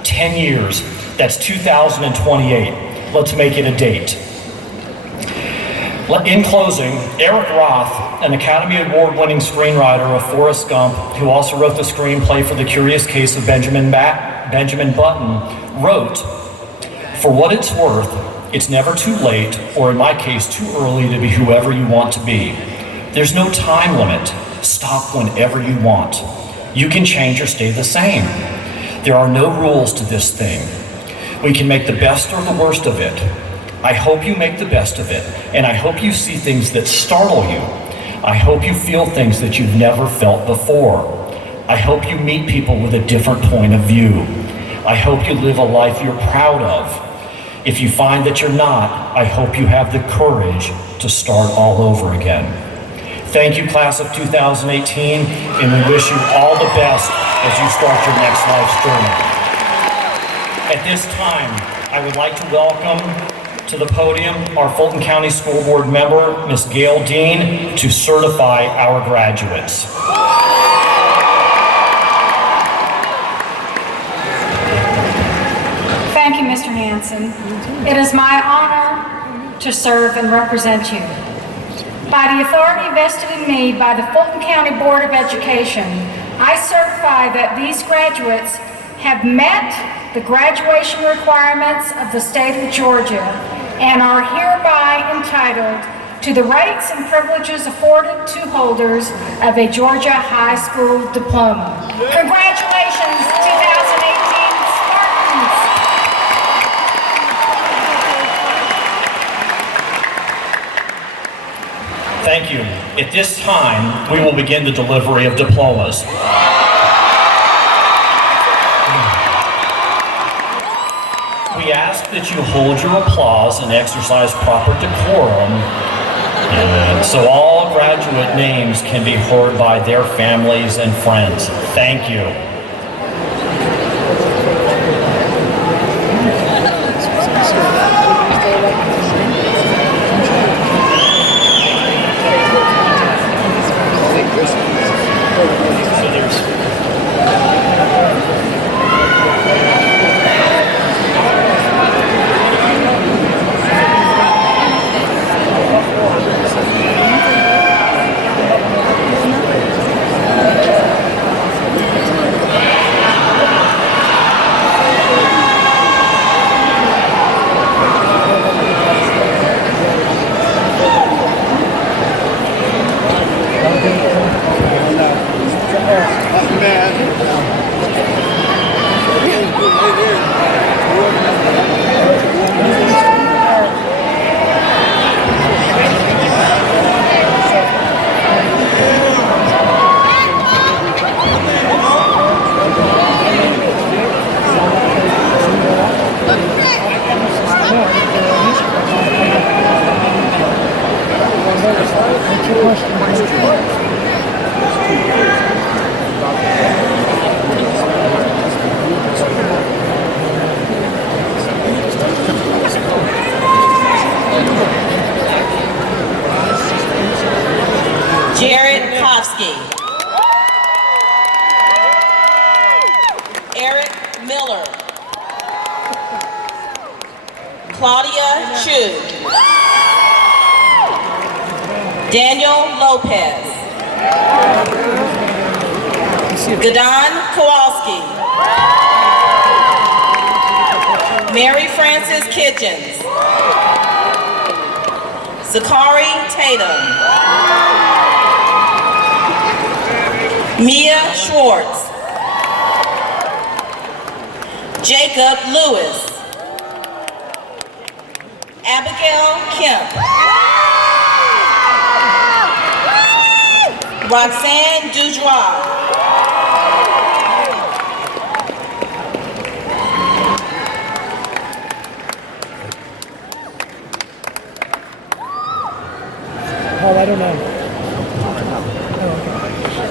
10 years, that's 2028. Let's make it a date. In closing, Eric Roth, an Academy Award-winning screenwriter of Forrest Gump, who also wrote the screenplay for The Curious Case of Benjamin Button, wrote, "For what it's worth, it's never too late, or in my case, too early to be whoever you want to be. There's no time limit. Stop whenever you want. You can change or stay the same. There are no rules to this thing. We can make the best or the worst of it. I hope you make the best of it, and I hope you see things that startle you. I hope you feel things that you've never felt before. I hope you meet people with a different point of view. I hope you live a life you're proud of. If you find that you're not, I hope you have the courage to start all over again." Thank you, class of 2018, and we wish you all the best as you start your next life's journey. At this time, I would like to welcome to the podium our Fulton County School Board member, Ms. Gail Dean, to certify our graduates. Thank you, Mr. Hanson. It is my honor to serve and represent you. By the authority vested in me by the Fulton County Board of Education, I certify that these graduates have met the graduation requirements of the state of Georgia and are hereby entitled to the rights and privileges afforded to holders of a Georgia high school diploma. Congratulations, 2018 Spartans! Thank you. At this time, we will begin the delivery of diplomas. We ask that you hold your applause and exercise proper decorum, so all graduate names can be heard by their families and friends. Thank you. Daniel Lopez. Gadon Kowalski. Mary Frances Kitchens. Zakari Tatum. Mia Schwartz. Jacob Lewis. Abigail Kemp. Roxanne Dudrois. Oh, I don't know.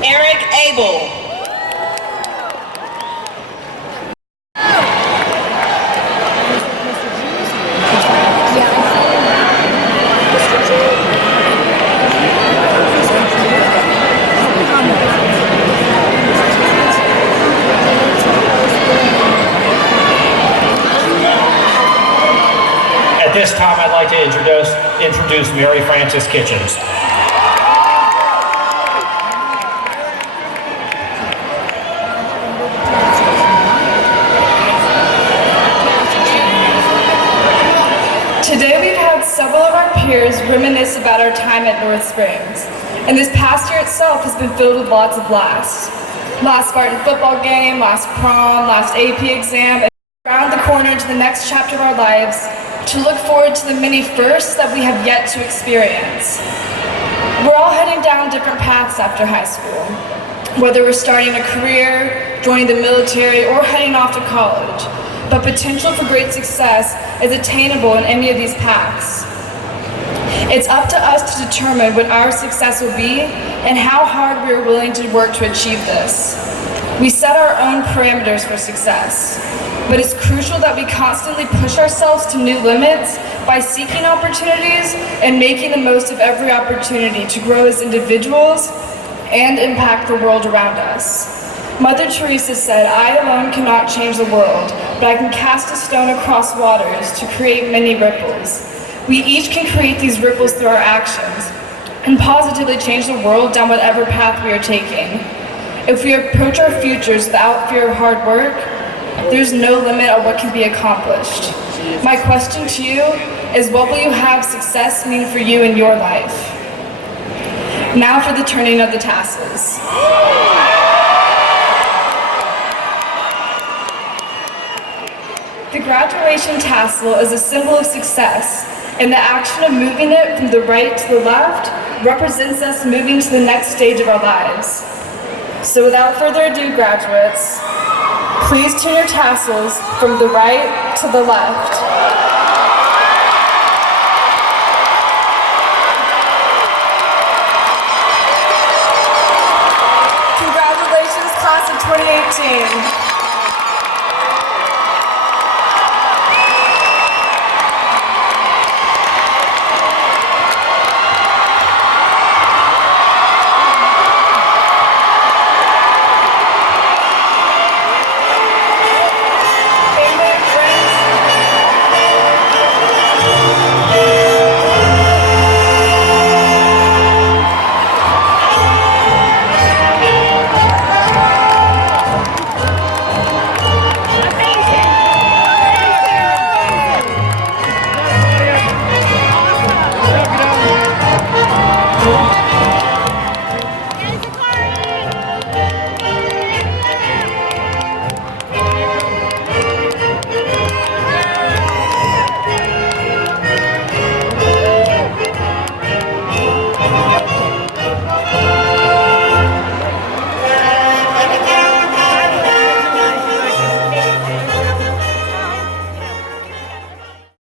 Eric Abel. At this time, I'd like to introduce Mary Frances Kitchens. Today we've had several of our peers reminisce about our time at North Springs. And this past year itself has been filled with lots of laughs. Last Spartan football game, last prom, last AP exam, and around the corner to the next chapter of our lives to look forward to the many firsts that we have yet to experience. We're all heading down different paths after high school, whether we're starting a career, joining the military, or heading off to college. But potential for great success is attainable in any of these paths. It's up to us to determine what our success will be and how hard we are willing to work to achieve this. We set our own parameters for success, but it's crucial that we constantly push ourselves to new limits by seeking opportunities and making the most of every opportunity to grow as individuals and impact the world around us. Mother Teresa said, "I alone cannot change the world, but I can cast a stone across waters to create many ripples." We each can create these ripples through our actions and positively change the world down whatever path we are taking. If we approach our futures without fear of hard work, there's no limit on what can be accomplished. My question to you is, what will you have success mean for you in your life? Now for the turning of the tassels. The graduation tassel is a symbol of success, and the action of moving it from the right to the left represents us moving to the next stage of our lives. So without further ado, graduates, please turn your tassels from the right to the left. Congratulations, class of 2018.